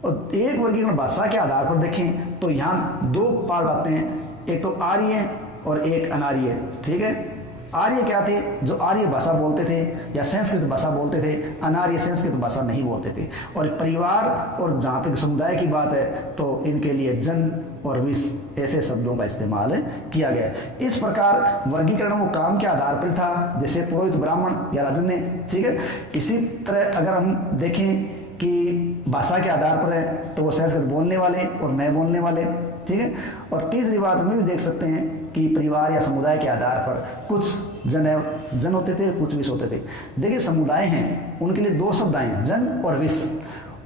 और एक वर्गीकरण भाषा के आधार पर देखें तो यहाँ दो पार्ट आते हैं, एक तो आर्य और एक अनार्य। ठीक है। आर्य क्या थे? जो आर्य भाषा बोलते थे या संस्कृत भाषा बोलते थे, अनार्य संस्कृत भाषा नहीं बोलते थे। और परिवार और जहाँ तक समुदाय की बात है तो इनके लिए जन और विष ऐसे शब्दों का इस्तेमाल किया गया है। इस प्रकार वर्गीकरण वो काम के आधार पर था, जैसे पुरोहित, ब्राह्मण या राजन ने। ठीक है। इसी तरह अगर हम देखें कि भाषा के आधार पर है तो वो संस्कृत बोलने वाले और नए बोलने वाले। ठीक है। और तीसरी बात हम भी देख सकते हैं कि परिवार या समुदाय के आधार पर कुछ जन होते थे, कुछ विष होते थे। देखिए समुदाय हैं, उनके लिए दो शब्द आए हैं, जन और विष,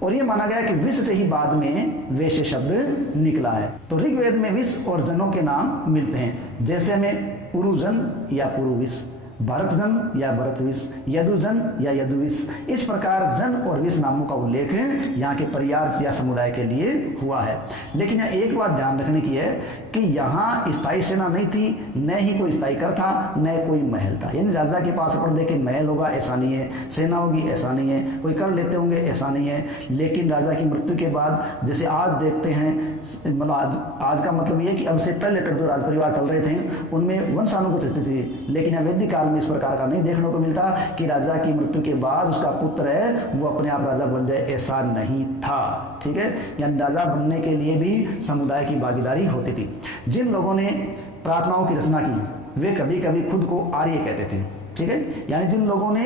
और ये माना गया कि विष से ही बाद में वैश्य शब्द निकला है। तो ऋग्वेद में विष और जनों के नाम मिलते हैं, जैसे में पुरुजन या पुरुविष, भरतजन या भरतविष, यदुजन या यदुविष। इस प्रकार जन और विष नामों का उल्लेख यहाँ के परिवार या समुदाय के लिए हुआ है। लेकिन यहाँ एक बात ध्यान रखने की है कि यहाँ स्थायी सेना नहीं थी, न ही कोई स्थायी कर था, न कोई महल था। यानी राजा के पास अपन देखे महल होगा ऐसा नहीं है, सेना होगी ऐसा नहीं है, कोई कर लेते होंगे ऐसा नहीं है। लेकिन राजा की मृत्यु के बाद जैसे आज देखते हैं, मतलब आज का मतलब ये कि अब से पहले तक जो राज परिवार चल रहे थे उनमें वंशानुगत थी, लेकिन वैदिक काल में इस प्रकार का नहीं देखने को मिलता कि राजा की मृत्यु के बाद उसका पुत्र है वो अपने आप राजा बन जाए, ऐसा नहीं था। ठीक है। यानी राजा बनने के लिए भी समुदाय की भागीदारी होती थी। जिन लोगों ने प्रार्थनाओं की रचना की वे कभी कभी खुद को आर्य कहते थे। ठीक है। यानी जिन लोगों ने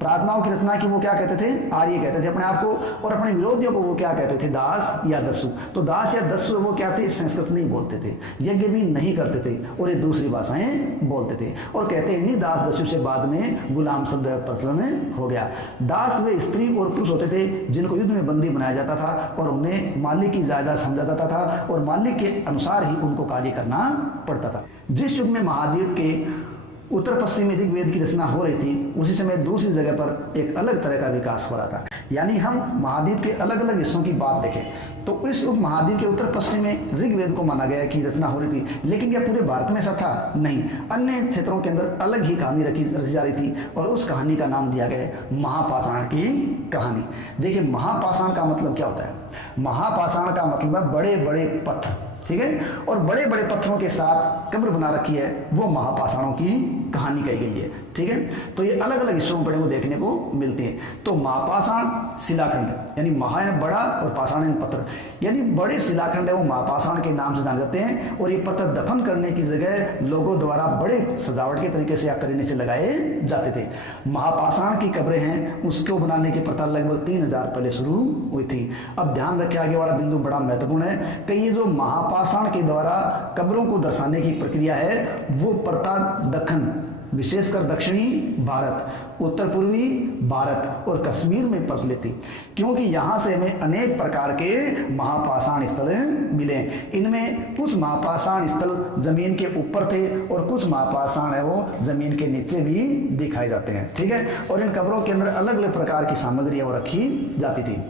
प्रार्थनाओं की रचना की वो क्या कहते थे, आर्य कहते थे अपने आप को, और अपने विरोधियों को वो क्या कहते थे, दास या दस्यु। तो दास या दस्यु वो क्या थे, संस्कृत नहीं बोलते थे, यज्ञ भी नहीं करते थे, और ये दूसरी भाषाएं बोलते थे। और कहते हैं नहीं, दास दस्यु से बाद में गुलाम शब्द प्रचलन हो गया। दास वे स्त्री और पुरुष होते थे जिनको युद्ध में बंदी बनाया जाता था और उन्हें मालिक की जायदाद समझा जाता था और मालिक के अनुसार ही उनको कार्य करना पड़ता था। जिस युग में महाद्वीप के उत्तर पश्चिम में ऋग्वेद की रचना हो रही थी, उसी समय दूसरी जगह पर एक अलग तरह का विकास हो रहा था। यानी हम महाद्वीप के अलग अलग हिस्सों की बात देखें तो इस उपमहाद्वीप के उत्तर पश्चिम में ऋग्वेद को माना गया कि रचना हो रही थी। लेकिन क्या पूरे भारत में ऐसा था? नहीं, अन्य क्षेत्रों के अंदर अलग ही कहानी रची जा रही थी और उस कहानी का नाम दिया गया महापाषाण की कहानी। देखिए, महापाषाण का मतलब क्या होता है? महापाषाण का मतलब है बड़े बड़े पत्थर, ठीक है, और बड़े बड़े पत्थरों के साथ कब्र बना रखी है, वो महापाषाणों की कहानी कही गई है, ठीक है। तो ये अलग अलग हिस्सों में पड़े को देखने को मिलते हैं। तो महापाषाण शिलाखंड, यानी महा यानी बड़ा और पाषाण यानी पत्थर, यानी बड़े शिलाखंड है वो महापाषाण के नाम से जाने जाते हैं। और ये पत्थर दफन करने की जगह लोगों द्वारा बड़े सजावट के तरीके से या करने से लगाए जाते थे। महापाषाण की कब्रें हैं, उसको बनाने की प्रथा लगभग 3000 पहले शुरू हुई थी। अब ध्यान रखें, आगे वाला बिंदु बड़ा महत्वपूर्ण है कि ये जो महापाषाण के द्वारा कब्रों को दर्शाने की प्रक्रिया है वो प्रथा दक्खन, विशेषकर दक्षिणी भारत, उत्तर पूर्वी भारत और कश्मीर में प्रचलित थी, क्योंकि यहाँ से हमें अनेक प्रकार के महापाषाण स्थल मिले। इनमें कुछ महापाषाण स्थल जमीन के ऊपर थे और कुछ महापाषाण है वो जमीन के नीचे भी दिखाए जाते हैं, ठीक है। और इन कब्रों के अंदर अलग अलग प्रकार की सामग्री वो रखी जाती थी।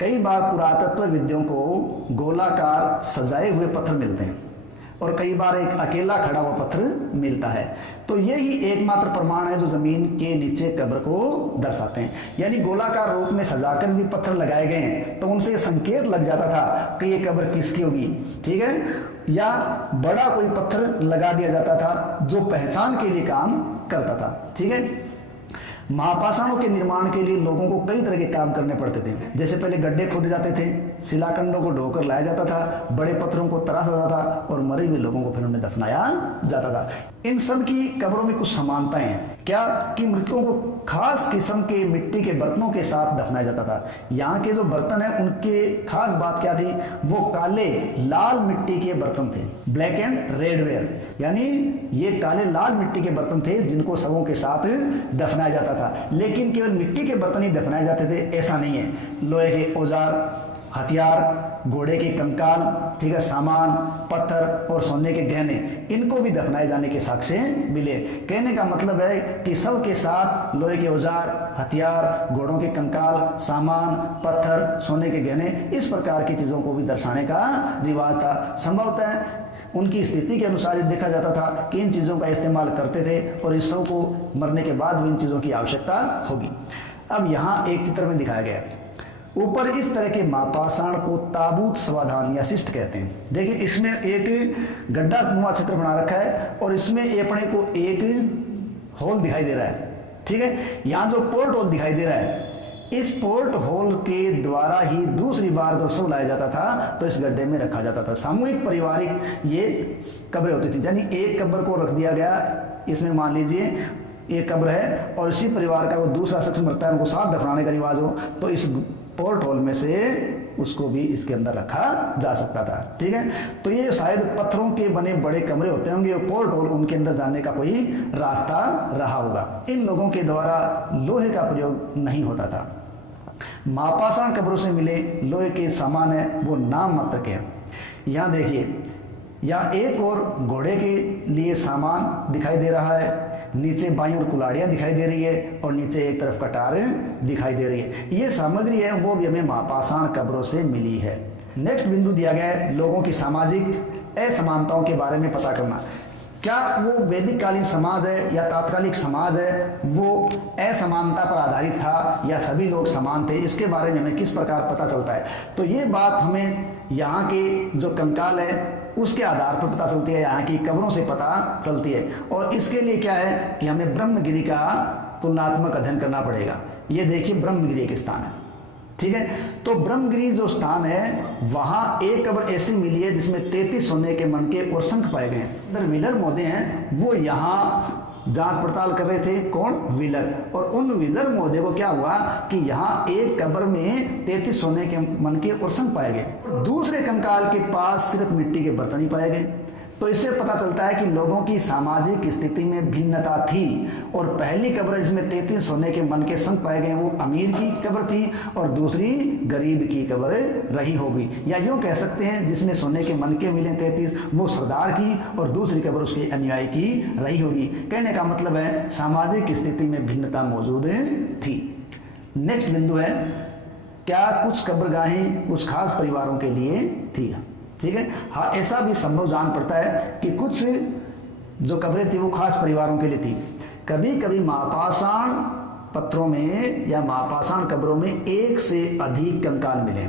कई बार पुरातत्वविदों को गोलाकार सजाए हुए पत्थर मिलते हैं और कई बार एक अकेला खड़ा हुआ पत्थर मिलता है। तो यही एकमात्र प्रमाण है जो जमीन के नीचे कब्र को दर्शाते हैं। यानी गोलाकार रूप में सजाकर यदि पत्थर लगाए गए हैं तो उनसे संकेत लग जाता था कि ये कब्र किसकी होगी, ठीक है। या बड़ा कोई पत्थर लगा दिया जाता था जो पहचान के लिए काम करता था, ठीक है। महापाषाणों के निर्माण के लिए लोगों को कई तरह के काम करने पड़ते थे। जैसे पहले गड्ढे खोदे जाते थे, शिलाखंडों को ढोकर लाया जाता था, बड़े पत्थरों को तराशा जाता था और मरे हुए लोगों को फिर उन्हें दफनाया जाता था। इन सब की कब्रों में कुछ समानताएं हैं, क्या कि मृतकों को खास किस्म के मिट्टी के बर्तनों के साथ दफनाया जाता था। यहाँ के जो बर्तन है उनके खास बात क्या थी, वो काले लाल मिट्टी के बर्तन थे, ब्लैक एंड रेड वेयर, यानी ये काले लाल मिट्टी के बर्तन थे जिनको शवों के साथ दफनाया जाता था। लेकिन केवल मिट्टी के बर्तन ही दफनाए जाते थे ऐसा नहीं है, लोहे के औजार, हथियार, घोड़े के कंकाल, ठीक है, सामान, पत्थर और सोने के गहने, इनको भी दफनाए जाने के साक्ष्य मिले। कहने का मतलब है कि सब के साथ लोहे के औजार, हथियार, घोड़ों के कंकाल, सामान, पत्थर, सोने के गहने, इस प्रकार की चीज़ों को भी दर्शाने का रिवाज था। संभवतः उनकी स्थिति के अनुसार देखा जाता था कि इन चीज़ों का इस्तेमाल करते थे और इस सब को मरने के बाद भी इन चीज़ों की आवश्यकता होगी। अब यहाँ एक चित्र में दिखाया गया है, ऊपर इस तरह के महापाषाण को ताबूत स्वाधान या शिष्ट कहते हैं। देखिए, इसमें एक गड्ढा नुमा क्षेत्र बना रखा है और इसमें अपने को एक होल दिखाई दे रहा है, ठीक है। यहाँ जो पोर्ट होल दिखाई दे रहा है, इस पोर्ट होल के द्वारा ही दूसरी बार जब शव लाया जाता था तो इस गड्ढे में रखा जाता था। सामूहिक पारिवारिक ये कब्रें होती थी, यानी एक कब्र को रख दिया गया, इसमें मान लीजिए एक कब्र है और इसी परिवार का वो दूसरा शख्स मरता है, उनको साथ दफनाने का रिवाज हो तो इस पोर्ट होल में से उसको भी इसके अंदर रखा जा सकता था, ठीक है। तो ये शायद पत्थरों के बने बड़े कमरे होते होंगे, पोर्ट होल, उनके अंदर जाने का कोई रास्ता रहा होगा। इन लोगों के द्वारा लोहे का प्रयोग नहीं होता था। महापाषाण कब्रों से मिले लोहे के सामान है वो नाम मात्र के हैं। यहाँ देखिए, यहाँ एक और घोड़े के लिए सामान दिखाई दे रहा है, नीचे बाईं ओर कुल्हाड़ियाँ दिखाई दे रही है और नीचे एक तरफ कटार दिखाई दे रही है। ये सामग्री है वो भी हमें महापाषाण कब्रों से मिली है। नेक्स्ट बिंदु दिया गया है लोगों की सामाजिक असमानताओं के बारे में पता करना। क्या वो वैदिक कालीन समाज है या तात्कालिक समाज है, वो असमानता पर आधारित था या सभी लोग समान थे, इसके बारे में हमें किस प्रकार पता चलता है। तो ये बात हमें यहाँ के जो कंकाल है उसके आधार पर पता चलती है, यहाँ की कब्रों से पता चलती है। और इसके लिए क्या है कि हमें ब्रह्मगिरी का तुलनात्मक अध्ययन करना पड़ेगा। ये देखिए ब्रह्मगिरी एक स्थान है, ठीक है। तो ब्रह्मगिरी जो स्थान है वहाँ एक कब्र ऐसी मिली है जिसमें 33 सोने के मनके और शंख पाए गए हैं। इधर व्हीलर महोदय हैं वो यहाँ जांच पड़ताल कर रहे थे कौन, व्हीलर। और उन व्हीलर महोदय को क्या हुआ कि यहाँ एक कब्र में 33 सोने के मनके और शंख पाए गए, दूसरे कंकाल के पास सिर्फ मिट्टी के बर्तन ही पाए गए। तो इससे पता चलता है कि लोगों की सामाजिक स्थिति में भिन्नता थी। और पहली कब्र जिसमें 33 सोने के मन के शंख पाए गए वो अमीर की कब्र थी और दूसरी गरीब की कब्र रही होगी, या यूँ कह सकते हैं जिसमें सोने के मन के मिले 33 वो सरदार की और दूसरी कब्र उसके अनुयायी की रही होगी। कहने का मतलब है सामाजिक स्थिति में भिन्नता मौजूद थी। नेक्स्ट बिंदु है, क्या कुछ कब्रगाहें कुछ खास परिवारों के लिए थी? ठीक है, हाँ ऐसा भी संभव जान पड़ता है कि कुछ जो कब्रें थी वो खास परिवारों के लिए थी। कभी कभी महापाषाण पत्रों में या महापाषाण कब्रों में एक से अधिक कंकाल मिले।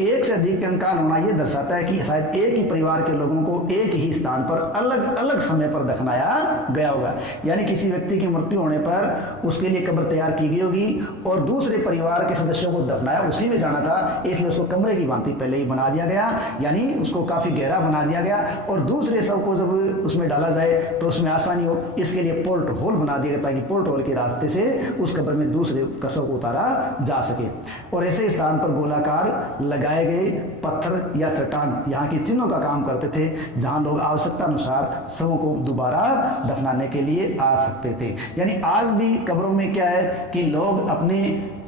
एक से अधिक कंकाल होना यह दर्शाता है कि शायद एक ही परिवार के लोगों को एक ही स्थान पर अलग अलग समय पर दफनाया गया होगा। यानी किसी व्यक्ति की मृत्यु होने पर उसके लिए कब्र तैयार की गई होगी और दूसरे परिवार के सदस्यों को दफनाया उसी में जाना था, इसलिए उसको कमरे की भांति पहले ही बना दिया गया, यानी उसको काफ़ी गहरा बना दिया गया और दूसरे शव को जब उसमें डाला जाए तो उसमें आसानी हो, इसके लिए पोर्ट होल बना दिया गया ताकि पोर्ट होल के रास्ते से उस कब्र में दूसरे शव को उतारा जा सके। और ऐसे स्थान पर गोलाकार लगाए गए पत्थर या चट्टान यहाँ की चिन्हों का काम करते थे, जहाँ लोग आवश्यकता अनुसार शवों को दोबारा दफनाने के लिए आ सकते थे। यानी आज भी कब्रों में क्या है कि लोग अपने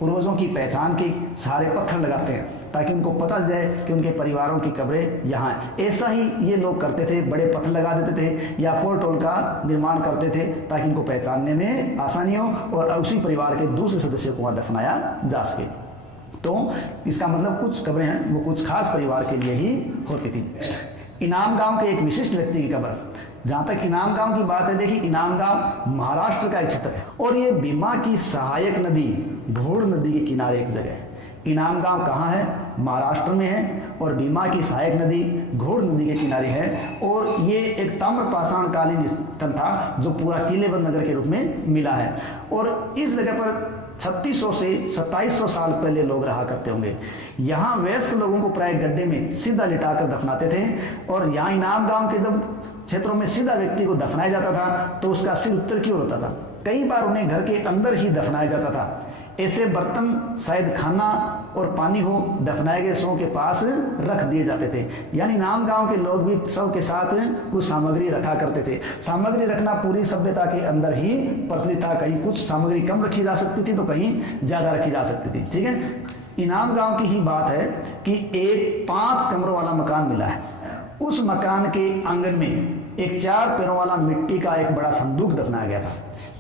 पूर्वजों की पहचान के सारे पत्थर लगाते हैं ताकि उनको पता जाए कि उनके परिवारों की कब्रें यहाँ हैं। ऐसा ही ये लोग करते थे, बड़े पत्थर लगा देते थे या पोर्ट होल का निर्माण करते थे ताकि उनको पहचानने में आसानी हो और उसी परिवार के दूसरे सदस्यों को वहाँ दफनाया जा सके। तो इसका मतलब कुछ कब्रें हैं वो कुछ खास परिवार के लिए ही होती थी। इनाम गांव के एक विशिष्ट व्यक्ति की कब्र। जहाँ तक इनाम गांव की बात है, देखिए इनाम गांव महाराष्ट्र का एक क्षेत्र है और ये भीमा की सहायक नदी घोड़ नदी के किनारे एक जगह है। इनाम गांव कहाँ है? महाराष्ट्र में है और भीमा की सहायक नदी घोड़ नदी के किनारे है और ये एक ताम्रपाषाण कालीन स्थल था जो पूरा किलेबंद नगर के रूप में मिला है। और इस जगह पर 3600 से 2700 साल पहले लोग रहा करते होंगे। यहाँ वयस्क लोगों को प्राय गड्ढे में सीधा लिटाकर दफनाते थे और यहाँ इनाम गांव के जब क्षेत्रों में सीधा व्यक्ति को दफनाया जाता था तो उसका सिर उत्तर की ओर होता था। कई बार उन्हें घर के अंदर ही दफनाया जाता था। ऐसे बर्तन शायद खाना और पानी हो दफनाए गए शवों के पास रख दिए जाते थे। यानी इनाम गांव के लोग भी शव के साथ कुछ सामग्री रखा करते थे। सामग्री रखना पूरी सभ्यता के अंदर ही प्रचलित था। कहीं कुछ सामग्री कम रखी जा सकती थी तो कहीं ज़्यादा रखी जा सकती थी। ठीक है, इनाम गांव की ही बात है कि एक 5 कमरों वाला मकान मिला है। उस मकान के आंगन में एक 4 पैरों वाला मिट्टी का एक बड़ा संदूक दफनाया गया था।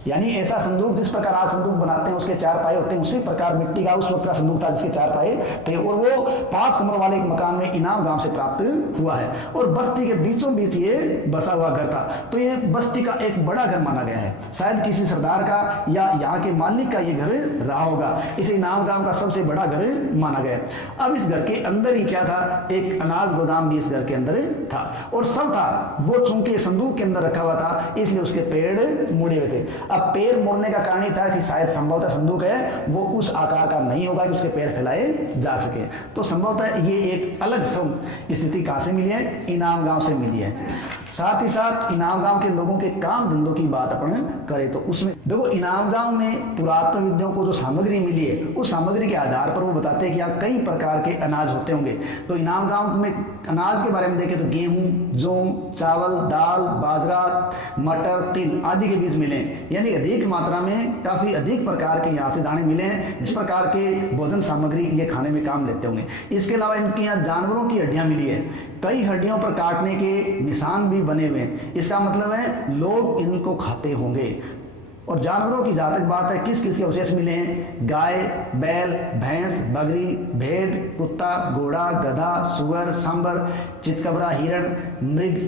यानी ऐसा संदूक जिस प्रकार आज संदूक बनाते हैं उसके 4 पाए होते हैं, उसी प्रकार मिट्टी का उस वक्त का संदूक था जिसके 4 पाए थे और वो 5 कमरों वाले एक मकान में इनाम गांव से प्राप्त हुआ है। और बस्ती के बीचों बीच ये बसा हुआ घर था। तो ये बस्ती का एक बड़ा घर माना गया है। शायद किसी सरदार का या यहाँ के मालिक का ये घर रहा होगा। इसे इनाम गांव का सबसे बड़ा घर माना गया। अब इस घर के अंदर ही क्या था, एक अनाज गोदाम भी इस घर के अंदर था और सब था वो चूंकि संदूक के अंदर रखा हुआ था इसलिए उसके पेड़ मुड़े हुए थे। अब पैर मुड़ने का कारण था कि शायद संभवतः संदूक है वो उस आकार का नहीं होगा कि उसके पैर फैलाए जा सके। तो संभवतः ये एक अलग स्थिति कहाँ से मिली है? इनाम गांव से मिली है। साथ ही साथ इनाम गांव के लोगों के काम धंधों की बात अपन करें तो उसमें देखो इनाम गांव में पुरातन विद्याओं को जो सामग्री मिली है उस सामग्री के आधार पर वो बताते हैं कि यहाँ कई प्रकार के अनाज होते होंगे। तो इनाम गांव में अनाज के बारे में देखें तो गेहूं, जौ, चावल, दाल, बाजरा, मटर, तिल आदि के बीज मिले हैं। यानी अधिक मात्रा में काफ़ी अधिक प्रकार के यहाँ से दाने मिले हैं। इस प्रकार के भोजन सामग्री ये खाने में काम लेते होंगे। इसके अलावा इनके यहाँ जानवरों की हड्डियाँ मिली है। कई हड्डियों पर काटने के निशान भी बने हुए हैं। इसका मतलब है लोग इनको खाते होंगे। और जानवरों की जहाँ तक बात है किस किस के अवशेष मिले हैं? गाय, बैल, भैंस, बकरी, भेड़, कुत्ता, घोड़ा, गधा, सुअर, सांबर, चितकबरा, हिरण, मृग,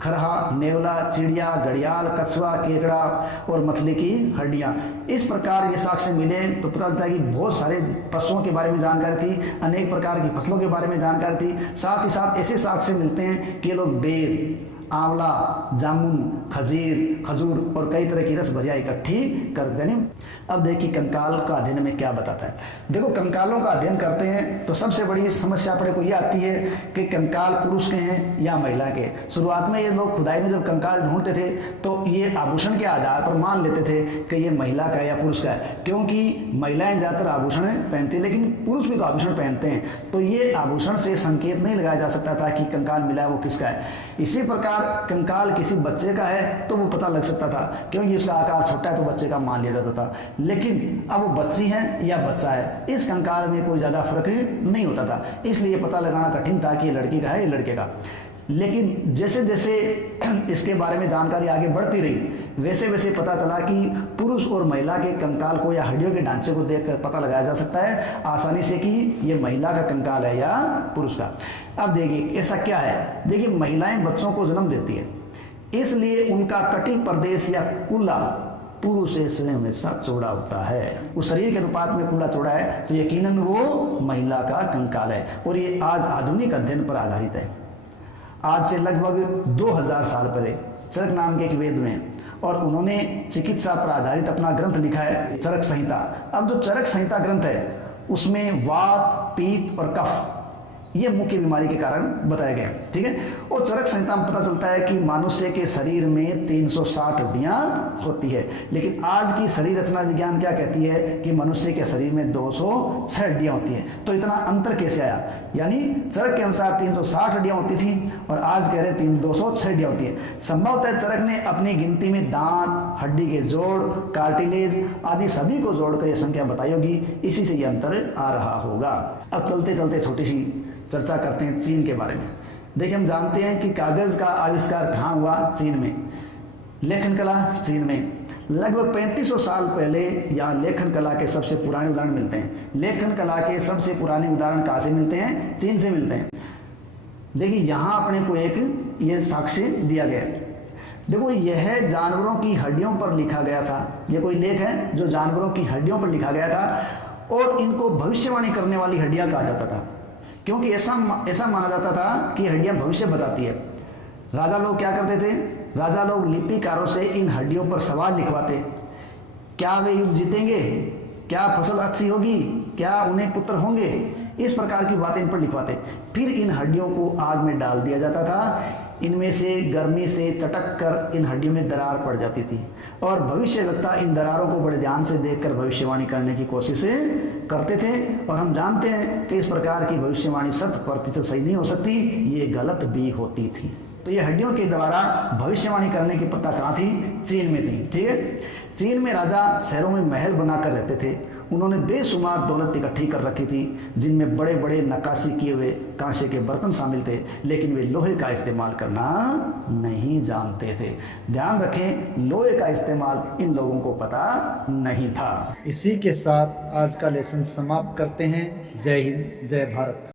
खरहा, नेवला, चिड़िया, घड़ियाल, कछुआ, केकड़ा और मछली की हड्डियाँ। इस प्रकार ये साक्ष्य मिले तो पता चलता है कि बहुत सारे पशुओं के बारे में जानकारी थी, अनेक प्रकार की फसलों के बारे में जानकारी थी। साथ ही साथ ऐसे साक्ष्य मिलते हैं कि लोग बेर, आंवला, जामुन, खजूर और कई तरह की रस भरिया इकट्ठी करते हैं। अब देखिए कंकाल का अध्ययन में क्या बताता है। देखो कंकालों का अध्ययन करते हैं तो सबसे बड़ी समस्या अपने को ये आती है कि कंकाल पुरुष के हैं या महिला के। शुरुआत में ये लोग खुदाई में जब कंकाल ढूंढते थे तो ये आभूषण के आधार पर मान लेते थे कि ये महिला का है या पुरुष का है, क्योंकि महिलाएं ज़्यादातर आभूषण पहनती है लेकिन पुरुष भी तो आभूषण पहनते हैं, तो ये आभूषण से संकेत नहीं लगाया जा सकता था कि कंकाल मिला है वो किसका है। इसी प्रकार कंकाल किसी बच्चे का है तो वो पता लग सकता था, क्योंकि उसका आकार छोटा है तो बच्चे का मान लिया जाता था। लेकिन अब वो बच्ची है या बच्चा है, इस कंकाल में कोई ज़्यादा फर्क नहीं होता था, इसलिए पता लगाना कठिन था कि ये लड़की का है या लड़के का। लेकिन जैसे जैसे इसके बारे में जानकारी आगे बढ़ती रही वैसे वैसे पता चला कि पुरुष और महिला के कंकाल को या हड्डियों के ढांचे को देखकर पता लगाया जा सकता है आसानी से कि ये महिला का कंकाल है या पुरुष का। अब देखिए ऐसा क्या है, देखिए महिलाएं बच्चों को जन्म देती है, इसलिए उनका कटी प्रदेश या कुल्ला पुरुष से हमेशा चौड़ा होता है। उस शरीर के अनुपात में कुल्ला चौड़ा है तो यकीनन वो महिला का कंकाल है। और ये आज आधुनिक अध्ययन पर आधारित है। आज से लगभग 2000 साल पहले चरक नाम के एक वेद में, और उन्होंने चिकित्सा पर आधारित अपना ग्रंथ लिखा है चरक संहिता। अब जो चरक संहिता ग्रंथ है उसमें वात, पित्त और कफ ये मुख्य बीमारी के कारण बताया गया, ठीक है। और चरक संहिता में पता चलता है कि मनुष्य के शरीर में 360 हड्डियां होती है, लेकिन आज की शरीर रचना विज्ञान क्या कहती है कि मनुष्य के शरीर में 206 हड्डियां होती है। तो इतना अंतर कैसे आया, यानी चरक के अनुसार 360 हड्डियां होती थी और आज कह रहे 206 हड्डियां होती है। संभवतः चरक ने अपनी गिनती में दांत, हड्डी के जोड़, कार्टिलेज आदि सभी को जोड़कर यह संख्या बताई होगी, इसी से यह अंतर आ रहा होगा। अब चलते चलते छोटी सी चर्चा करते हैं चीन के बारे में। देखिए हम जानते हैं कि कागज का आविष्कार कहाँ हुआ, चीन में। लेखन कला चीन में लगभग 3500 साल पहले यहाँ लेखन कला के सबसे पुराने उदाहरण मिलते हैं। लेखन कला के सबसे पुराने उदाहरण कहाँ से मिलते हैं, चीन से मिलते हैं। देखिए यहाँ अपने को एक ये साक्ष्य दिया गया है। देखो यह जानवरों की हड्डियों पर लिखा गया था, ये कोई लेख है जो जानवरों की हड्डियों पर लिखा गया था और इनको भविष्यवाणी करने वाली हड्डियां कहा जाता था, क्योंकि ऐसा माना जाता था कि हड्डियां भविष्य बताती है। राजा लोग क्या करते थे, राजा लोग लिपिकारों से इन हड्डियों पर सवाल लिखवाते, क्या वे युद्ध जीतेंगे, क्या फसल अच्छी होगी, क्या उन्हें पुत्र होंगे, इस प्रकार की बातें इन पर लिखवाते। फिर इन हड्डियों को आग में डाल दिया जाता था, इनमें से गर्मी से चटक कर इन हड्डियों में दरार पड़ जाती थी और भविष्यवक्ता इन दरारों को बड़े ध्यान से देखकर भविष्यवाणी करने की कोशिश करते थे। और हम जानते हैं कि इस प्रकार की भविष्यवाणी 100% सही नहीं हो सकती, ये गलत भी होती थी। तो ये हड्डियों के द्वारा भविष्यवाणी करने की प्रथा कहाँ थी, चीन में थी, ठीक है। चीन में राजा शहरों में महल बनाकर रहते थे, उन्होंने बेशुमार दौलत इकट्ठी कर रखी थी जिनमें बड़े बड़े नक्काशी किए हुए कांसे के बर्तन शामिल थे, लेकिन वे लोहे का इस्तेमाल करना नहीं जानते थे। ध्यान रखें, लोहे का इस्तेमाल इन लोगों को पता नहीं था। इसी के साथ आज का लेसन समाप्त करते हैं। जय हिंद, जय भारत।